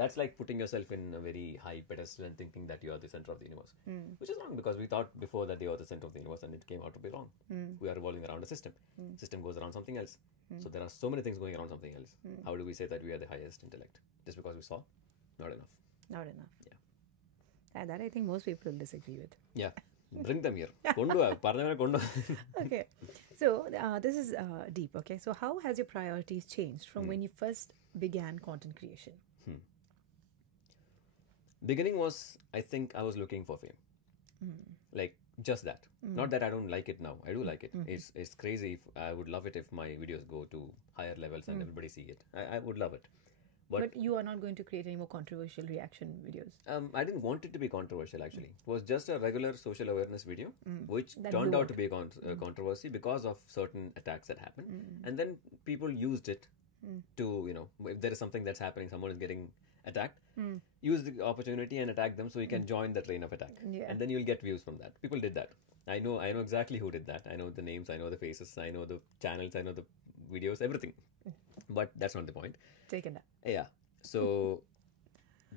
That's like putting yourself in a very high pedestal and thinking that you are the center of the universe. Which is wrong because we thought before that they were the center of the universe and it came out to be wrong. We are revolving around a system. System goes around something else. So there are so many things going around something else. How do we say that we are the highest intellect? Just because we saw? Not enough. Not enough. Yeah. That I think most people disagree with. Yeah. Bring them here. Kondu. Okay. So this is deep. Okay. So how has your priorities changed from when you first began content creation? Beginning was, I think I was looking for fame. Like just that. Not that I don't like it now. I do like it. It's crazy. I would love it if my videos go to higher levels and everybody see it. I would love it. But you are not going to create any more controversial reaction videos. I didn't want it to be controversial actually. It was just a regular social awareness video, which That turned blew out to be a controversy because of certain attacks that happened. And then people used it to, if there is something that's happening, someone is getting attacked, use the opportunity and attack them so you can join the train of attack. Yeah. And then you'll get views from that. People did that. I know exactly who did that. I know the names, I know the faces, I know the channels, I know the videos, everything. But that's not the point. Taken that. Yeah. So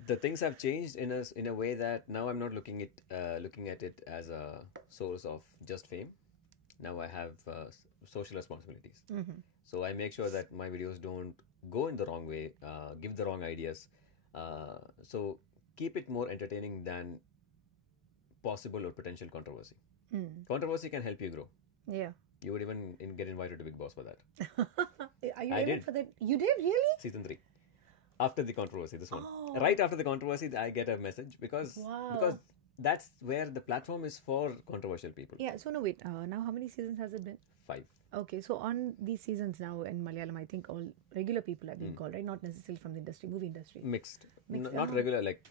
the things have changed in a way that now I'm not looking at it as a source of just fame. Now I have social responsibilities. So I make sure that my videos don't go in the wrong way, give the wrong ideas. So keep it more entertaining than possible or potential controversy. Controversy can help you grow. Yeah. You would even get invited to Big Boss for that. Are you I ready did. for that? You did? Really? Season 3. After the controversy, this one. Oh. Right after the controversy, I get a message because that's where the platform is for controversial people. Yeah. So, no, wait. Now, how many seasons has it been? 5. Okay. So, on these seasons now in Malayalam, I think all regular people are being called, right? Not necessarily from the industry, movie industry. Mixed. Mixed, Not regular, like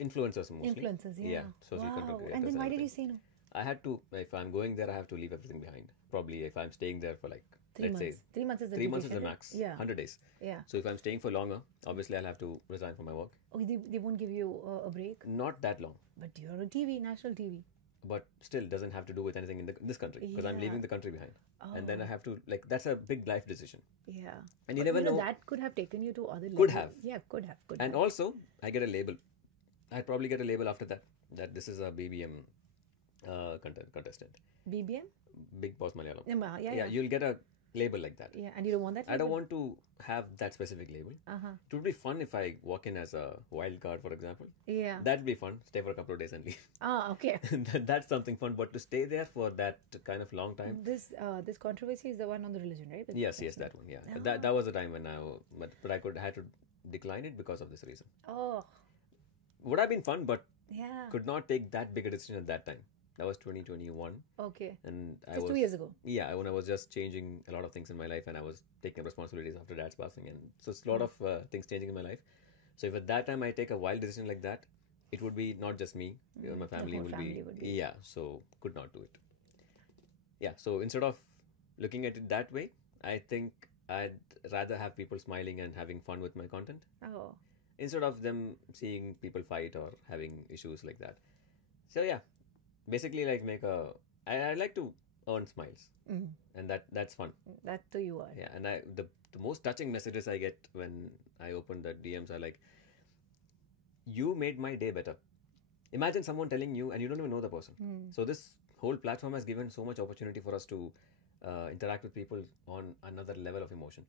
influencers mostly. Influencers, yeah. Social content creators. And then why did everything. you say no? I had to, if I'm going there, I have to leave everything behind. Probably if I'm staying there for like, 3 let's months. say, 3 months is the 3 months is the duration, max. right? Yeah. 100 days. Yeah. So if I'm staying for longer, obviously I'll have to resign from my work. Oh, they won't give you a break? Not that long. But you're on TV, national TV. But still doesn't have to do with anything in this country because I'm Yeah. leaving the country behind. And then I Oh. have to, like, that's a big life decision. Yeah. And you But, never know. That could have taken you to other levels. Could have. Yeah, could have. And also, I get a label. I'd probably get a label after that this is a BBM contestant. BBM? Big Boss Malayalam. Yeah. You'll get a label like that. Yeah, and you don't want that? I don't label? want to have that specific label. It would be fun if I walk in as a wild card, for example. Yeah. That'd be fun. Stay for a couple of days and leave. Okay. That's something fun. But to stay there for that kind of long time. This controversy is the one on the religion, right? Yes, that one. Yeah, that was the time when but I had to decline it because of this reason. Oh. Would have been fun, but Yeah. could not take that big a decision at that time. That was 2021. Okay. And Just 2 years ago. Yeah, when I was just changing a lot of things in my life and I was taking responsibilities after dad's passing. And so it's a lot of things changing in my life. So if at that time I take a wild decision like that, it would be not just me, my family whole will family be. would be. Yeah, so could not do it. Yeah, so instead of looking at it that way, I think I'd rather have people smiling and having fun with my content Oh. instead of them seeing people fight or having issues like that. So yeah, basically like I like to earn smiles, and that's fun. That too you are. Yeah, and the most touching messages I get when I open the DMs are like, you made my day better. Imagine someone telling you and you don't even know the person. So this whole platform has given so much opportunity for us to interact with people on another level of emotion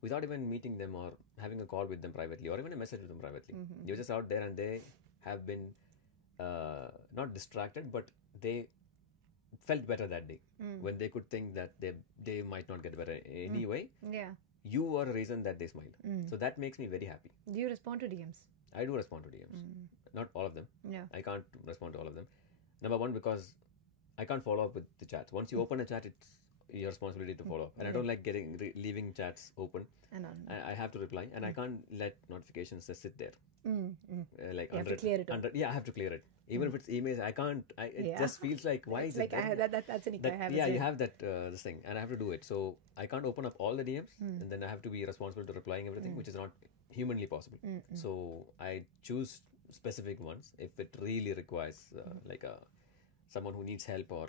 without even meeting them or having a call with them privately or even a message with them privately. You're just out there and they have been not distracted, but they felt better that day when they could think that they might not get better anyway. Yeah. You were a reason that they smiled. So that makes me very happy. Do you respond to DMs? I do respond to DMs. Not all of them. Yeah. I can't respond to all of them. Number one, because I can't follow up with the chats. Once you open a chat, it's your responsibility to follow up. And I don't like leaving chats open. I have to reply, and I can't let notifications just sit there. Like you have to clear it up. Yeah, I have to clear it. Even if it's emails, I can't. It just feels like, why is like it there? that's an That, I have yeah, you have that this thing, and I have to do it. So I can't open up all the DMs, and then I have to be responsible to replying everything, which is not humanly possible. So I choose specific ones if it really requires like someone who needs help or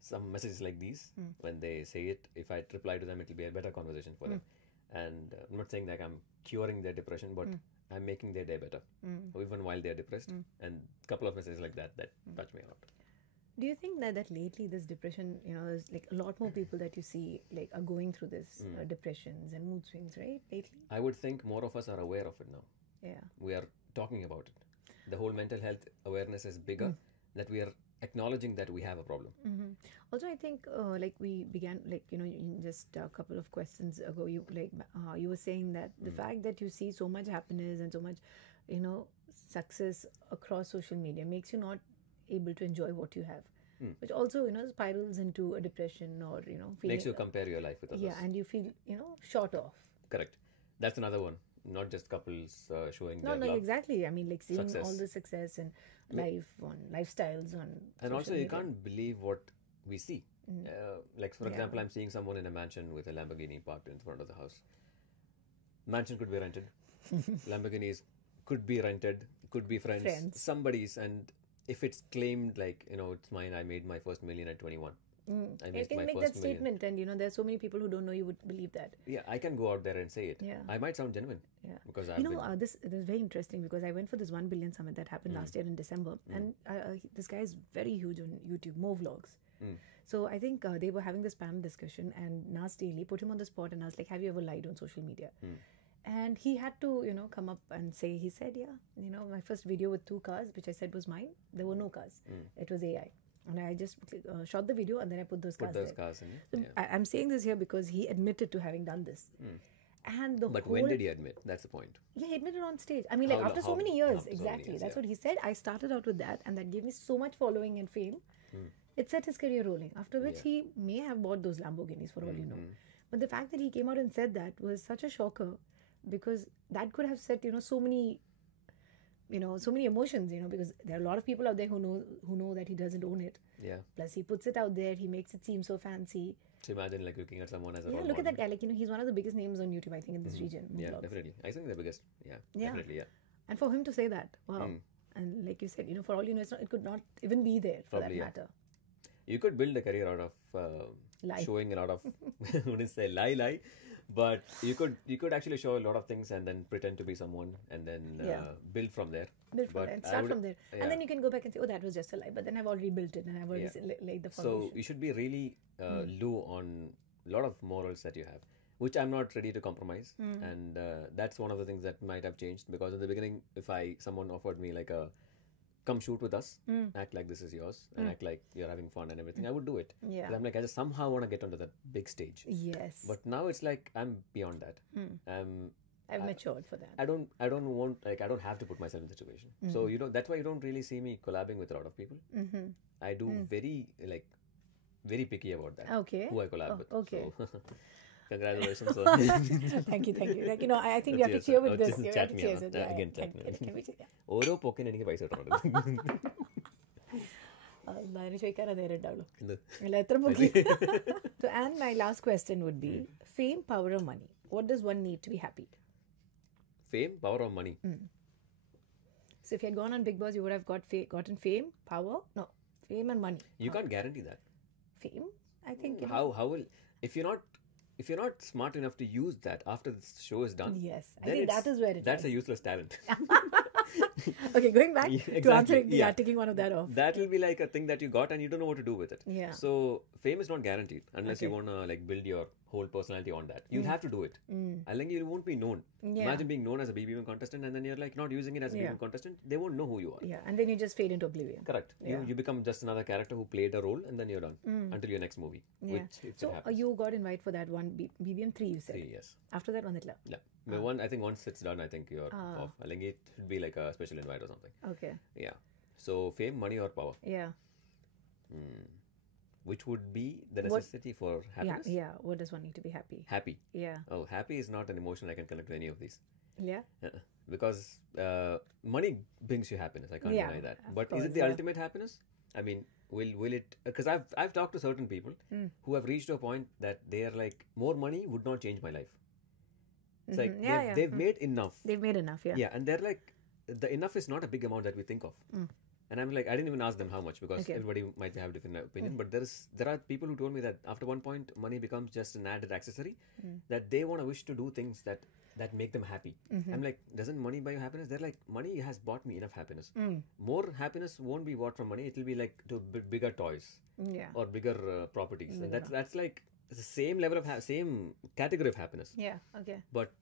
some messages like these. When they say it, if I reply to them, it will be a better conversation for them. And I'm not saying that I'm curing their depression, but I'm making their day better, even while they're depressed. And a couple of messages like that touch me a lot. Do you think that lately this depression, there's like a lot more people that you see like are going through this depressions and mood swings, right? Lately? I would think more of us are aware of it now. Yeah. We are talking about it. The whole mental health awareness is bigger, that we are acknowledging that we have a problem. Also, I think like we began, like, in just a couple of questions ago, you were saying that the fact that you see so much happiness and so much, success across social media makes you not able to enjoy what you have, which also, spirals into a depression or, feeling. Makes you compare your life with others. Yeah, and you feel, short off. Correct. That's another one. Not just couples showing No, their love. exactly. I mean, like seeing Success. all the success and life on lifestyles on. And social also, media. you can't believe what we see. Like, for example, I'm seeing someone in a mansion with a Lamborghini parked in front of the house. Mansion could be rented. Lamborghinis could be rented, could be friends. Somebody's. And if it's claimed like, it's mine, I made my first million at 21. I You can make that statement, and there's so many people who don't know you would believe that. Yeah, I can go out there and say it. Yeah. I might sound genuine. Yeah. Because this is very interesting because I went for this 1 billion summit that happened last year in December, and this guy is very huge on YouTube, Mo Vlogs. So I think they were having this panel discussion, and Nas Daily put him on the spot and asked, like, have you ever lied on social media? And he had to, come up and say, he said, my first video with 2 cars, which I said was mine, there were no cars. It was AI. And I just shot the video and then I put those cars there. So I'm saying this here because he admitted to having done this. And But when did he admit? That's the point. Yeah, he admitted on stage. I mean, like after so many years. Exactly. That's what he said. I started out with that, and that gave me so much following and fame. It set his career rolling. After which he may have bought those Lamborghinis for all you know. But the fact that he came out and said that was such a shocker, because that could have set, so many emotions, because there are a lot of people out there who know that he doesn't own it. Yeah. Plus he puts it out there, he makes it seem so fancy. So imagine like looking at someone as a look at that guy, like, he's one of the biggest names on YouTube, I think, in this region. Yeah, vlogs. definitely. I think the biggest. Yeah, definitely, yeah. And for him to say that, wow. And like you said, for all you know, it could not even be there for Probably, that matter. You could build a career out of showing a lot of, I wouldn't say lie, but you could actually show a lot of things and then pretend to be someone and then build from there. Start from there. Yeah. And then you can go back and say, oh, that was just a lie. But then I've already built it and I've already laid the foundation. So you should be really low on a lot of morals that you have, which I'm not ready to compromise. And that's one of the things that might have changed, because in the beginning, if someone offered me like come shoot with us, act like this is yours, and act like you're having fun and everything, I would do it. Yeah. I'm like, I just somehow want to get onto that big stage. Yes. But now it's like I'm beyond that. I've matured for that. I don't have to put myself in the situation. So that's why you don't really see me collabing with a lot of people. I do very picky about that. Okay. Who I collab with. Okay. So, congratulations. Thank you. Like, I think we have to cheer with this. Chat me again. Chat me. ഓരോ പോക്കിന് എനിക്ക് പൈസ കിട്ടണം. So, and my last question would be, fame, power, or money? What does one need to be happy? Fame, power, or money? So if you had gone on Big Boss, you would have gotten fame, power, fame and money. You can't guarantee that. Fame, I think. How will, if you're not smart enough to use that after the show is done? Yes, I think that is where that's a useless talent. Okay, going back to answering, ticking one of that off. That will be like a thing that you got and you don't know what to do with it. Yeah. So fame is not guaranteed unless you want to like build your whole personality on that. You'll have to do it. I think you won't be known. Yeah. Imagine being known as a BBM contestant and then you're like not using it as a BBM contestant. They won't know who you are. Yeah, and then you just fade into oblivion. Correct. Yeah. You become just another character who played a role and then you're done until your next movie. Yeah. So you got invited for that one BBM 3, you said? 3, yes. After that one, Yeah. I think once it's done, I think you're off. I think it should be like a special invite or something. Okay. Yeah. So fame, money, or power? Yeah. Which would be the necessity for happiness? Yeah. What does one need to be happy? Happy. Yeah. Oh, happy is not an emotion I can connect to any of these. Yeah. Because money brings you happiness. I can't deny that. But is it the ultimate happiness? I mean, will it? Because I've talked to certain people who have reached a point that they are like, more money would not change my life. It's like they've made enough. They've made enough, yeah. Yeah, and they're like, the enough is not a big amount that we think of. And I'm like, I didn't even ask them how much, because everybody might have different opinion. But there are people who told me that after one point, money becomes just an added accessory, that they want to wish to do things that make them happy. I'm like, doesn't money buy you happiness? They're like, money has bought me enough happiness. More happiness won't be bought from money. It will be like to bigger toys or bigger properties. And that's like the same level of same category of happiness. Yeah, okay. But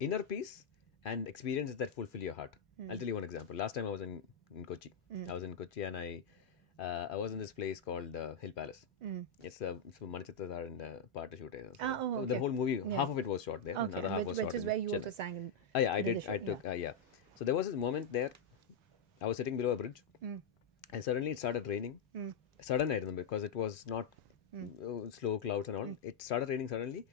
inner peace and experiences that fulfill your heart. I'll tell you one example. Last time I was in Kochi. I was in Kochi and I was in this place called Hill Palace. It's Manichittadar and part to shoot. Okay. The whole movie, half of it was shot there. Okay. Another half was shot which is where you also sang. I did. I took. So there was this moment there. I was sitting below a bridge, And suddenly it started raining. Sudden, I remember, because it was not slow clouds and all. It started raining suddenly.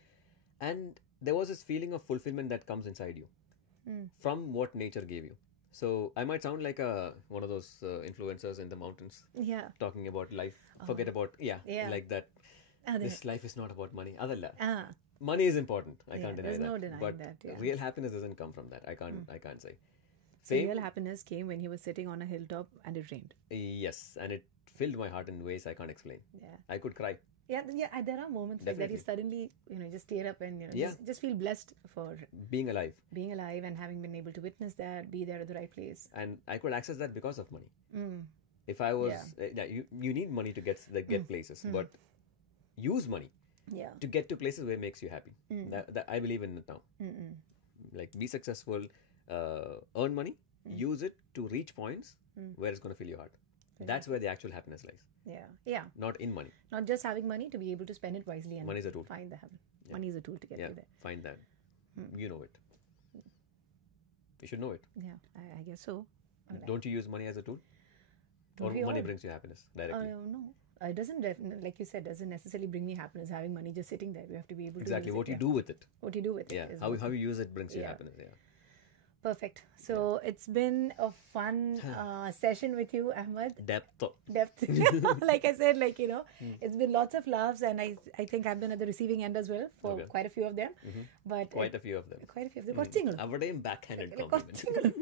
And there was this feeling of fulfillment that comes inside you from what nature gave you. So I might sound like one of those influencers in the mountains talking about life. Forget about, like that. This life is not about money. Money is important. I can't deny there's that. no denying but that. real happiness doesn't come from that. I can't say. So real happiness came when he was sitting on a hilltop and it rained. Yes, and it filled my heart in ways I can't explain. Yeah. I could cry. Yeah, there are moments like that you suddenly, just tear up and just feel blessed for being alive. Being alive and having been able to witness that, be there at the right place. And I could access that because of money. If I was, you need money to get places, but use money to get to places where it makes you happy. That I believe in it now. Like, be successful, earn money, use it to reach points where it's going to fill your heart. That's where the actual happiness lies. Yeah. Not in money. Not just having money, to be able to spend it wisely and money is a tool. Find the heaven. Money is a tool to get you there. Find that. You know it. You should know it. Yeah, I guess so. Don't you use money as a tool? Or money brings you happiness directly? No. It doesn't, like you said, doesn't necessarily bring me happiness. Having money just sitting there, you have to be able to exactly use what it, you do with it. What you do with it. Yeah, how you use it brings you happiness. Yeah. Perfect. So it's been a fun session with you, Ahmad. Depth. Like I said, it's been lots of laughs, and I think I've been at the receiving end as well for quite a few of them. But quite a few of them. Got single. Avade backhanded compliment.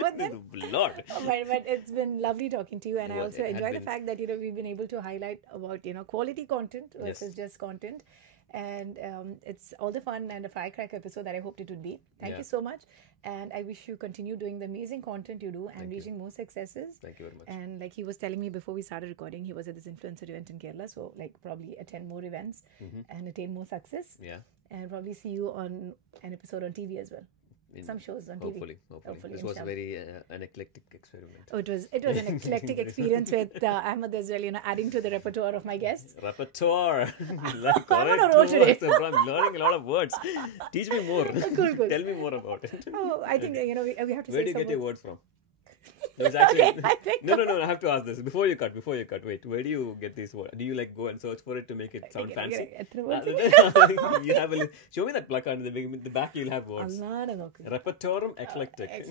But then, Lord. But it's been lovely talking to you, and I also enjoy the fact that we've been able to highlight about quality content versus just content. And it's all the fun and the firecracker episode that I hoped it would be. Thank you so much. And I wish you continue doing the amazing content you do and reaching more successes. Thank you very much. And like he was telling me before we started recording, he was at this influencer event in Kerala. So like probably attend more events and attain more success. Yeah. And probably see you on an episode on TV as well. Some shows on TV. Hopefully. This was very an eclectic experiment. Oh, it was an eclectic experience with Ahmad as well, adding to the repertoire of my guests. Repertoire. I'm on a roll today. I'm learning a lot of words. Teach me more. Cool. Tell me more about it. Oh, I think, we have to Where say do you get your words from? Actually, I think No, I have to ask this. Before you cut, wait, where do you get these words? Do you go and search for it to make it sound fancy? You have show me that placard in the back, you'll have words. Repertoire eclectic. Okay,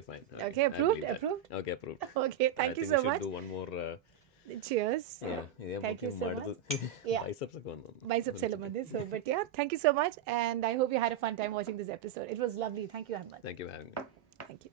fine. Okay, approved? Okay, approved. Okay, thank you so much. I should do one more... Cheers. Thank you so much. Biceps. So, but thank you so much. And I hope you had a fun time watching this episode. It was lovely. Thank you, Ahmad. Thank you for having me. Thank you.